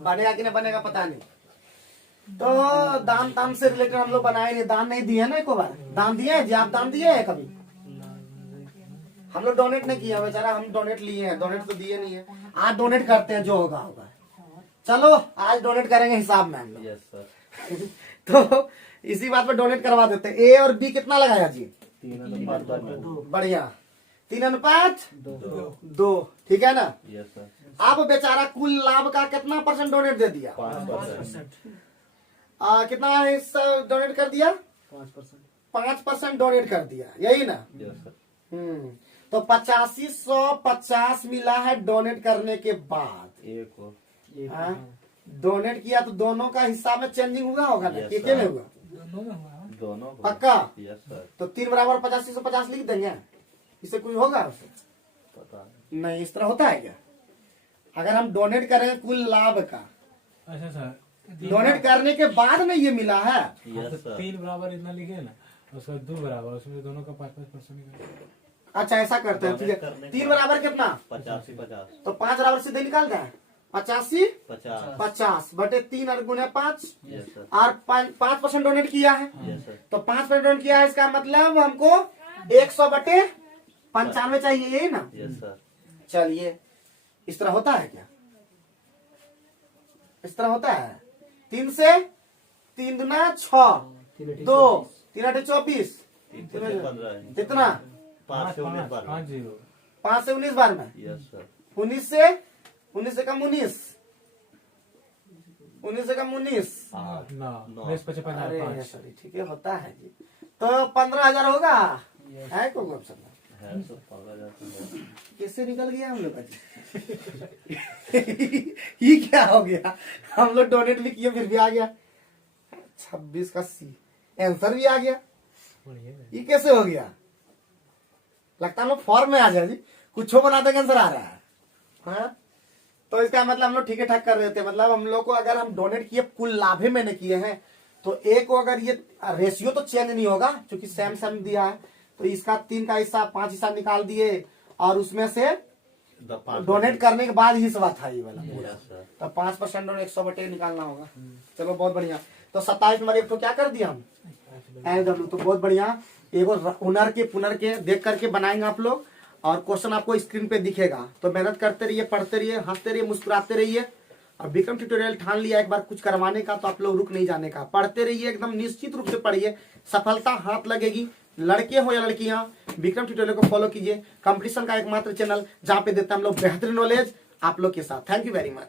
बनेगा कि नहीं बनेगा पता नहीं। तो दान से रिलेटेड हम लोग बनाए नहीं, दान नहीं दिए ना, एक बार दान दिए जी, आप दान दिए है कभी, हम लोग डोनेट नहीं किया, बेचारा हम डोनेट लिए हैं, डोनेट तो दिए नहीं है, आज डोनेट करते हैं, जो होगा होगा, चलो आज डोनेट करेंगे हिसाब में हम लोग। Yes sir. तो इसी बात पे डोनेट करवा देते हैं। ए और बी कितना लगाया जी, 3/2। बढ़िया, 3:2, ठीक है ना। Yes sir. अब बेचारा कुल लाभ का कितना % डोनेट दे दिया, 5%। कितना हिस्सा डोनेट कर दिया, 5% डोनेट कर दिया, यही ना। Yes sir. तो 8550 मिला है डोनेट करने के बाद। एक और डोनेट किया तो दोनों का हिस्सा में चेंजिंग होगा ना, Yes, के में sir. होगा, दोनों में हुआ। दोनों को। पक्का। Yes sir. तो 3 बराबर 8550 लिख देंगे, इससे कुछ होगा पता नहीं, इस तरह होता है क्या। अगर हम डोनेट करें कुल लाभ का, अच्छा सर, डोनेट करने के बाद में ये मिला है, यस सर। 3 बराबर इतना लिखे ना, उसका 2 बराबर, उसमें दोनों का 5% निकाल। अच्छा ऐसा करते हैं, ठीक है। 3 बराबर कितना, 85-50। तो 5 बराबर सीधे निकाल दें, 85 50। 50 बटे 3 और गुने 5, यस सर। और 5% डोनेट किया है, यस सर। तो 5% डोनेट किया है, इसका मतलब हमको 100 बटे 95 चाहिए, यही ना। Yes sir. चलिए इस तरह होता है क्या, इस तरह होता है। 3 से 3 दूना 6, 2 3 8 24, 3 से 15 है। कितना 5 से 19 बार। 5 से 19 बार में, यस सर। 19 से कम 19, 19 से कम 19, 9 अरे सॉरी, ठीक है होता है जी। तो 15,000 होगा, है कोई ऑप्शन है तो पागल है। कैसे निकल गया हम लोग का? ये क्या हो गया? हम लोग डोनेट भी किए फिर भी आ गया 26 का सी, आंसर भी आ गया। बढ़िया है। ये कैसे हो गया? लगता है हम लोग फॉर्म में आ जाए जी, कुछ बनाते आंसर आ रहा है। हाँ? तो इसका मतलब हम लोग ठीक ठाक कर रहे थे। मतलब हम लोग को अगर हम डोनेट किए कुल लाभे मैंने किए हैं तो एक को अगर ये रेशियो तो चेंज नहीं होगा क्योंकि सेम सेम दिया है, तो इसका 3 का हिस्सा 5 हिस्सा निकाल दिए और उसमें से डोनेट करने के बाद ही हिस्सा था ये वाला पूरा। सर तो 5% और 100/1 निकालना होगा। चलो बहुत बढ़िया। तो 27 नंबर एक तो क्या कर दिया हम LW, तो बहुत बढ़िया। एगो पुनर के देख करके बनाएंगे आप लोग और क्वेश्चन आपको स्क्रीन पे दिखेगा। तो मेहनत करते रहिए, पढ़ते रहिए, हंसते रहिए, मुस्कुराते रहिए। और विक्रम ट्यूटोरियल ठान लिया एक बार कुछ करवाने का तो आप लोग रुक नहीं जाने का, पढ़ते रहिए, एकदम निश्चित रूप से पढ़िए, सफलता हाथ लगेगी। लड़के हो या लड़कियां, विक्रम ट्यूटोरियल को फॉलो कीजिए। कंपटीशन का एकमात्र चैनल जहां पे देता हम लोग बेहतरीन नॉलेज आप लोग के साथ। Thank you very much.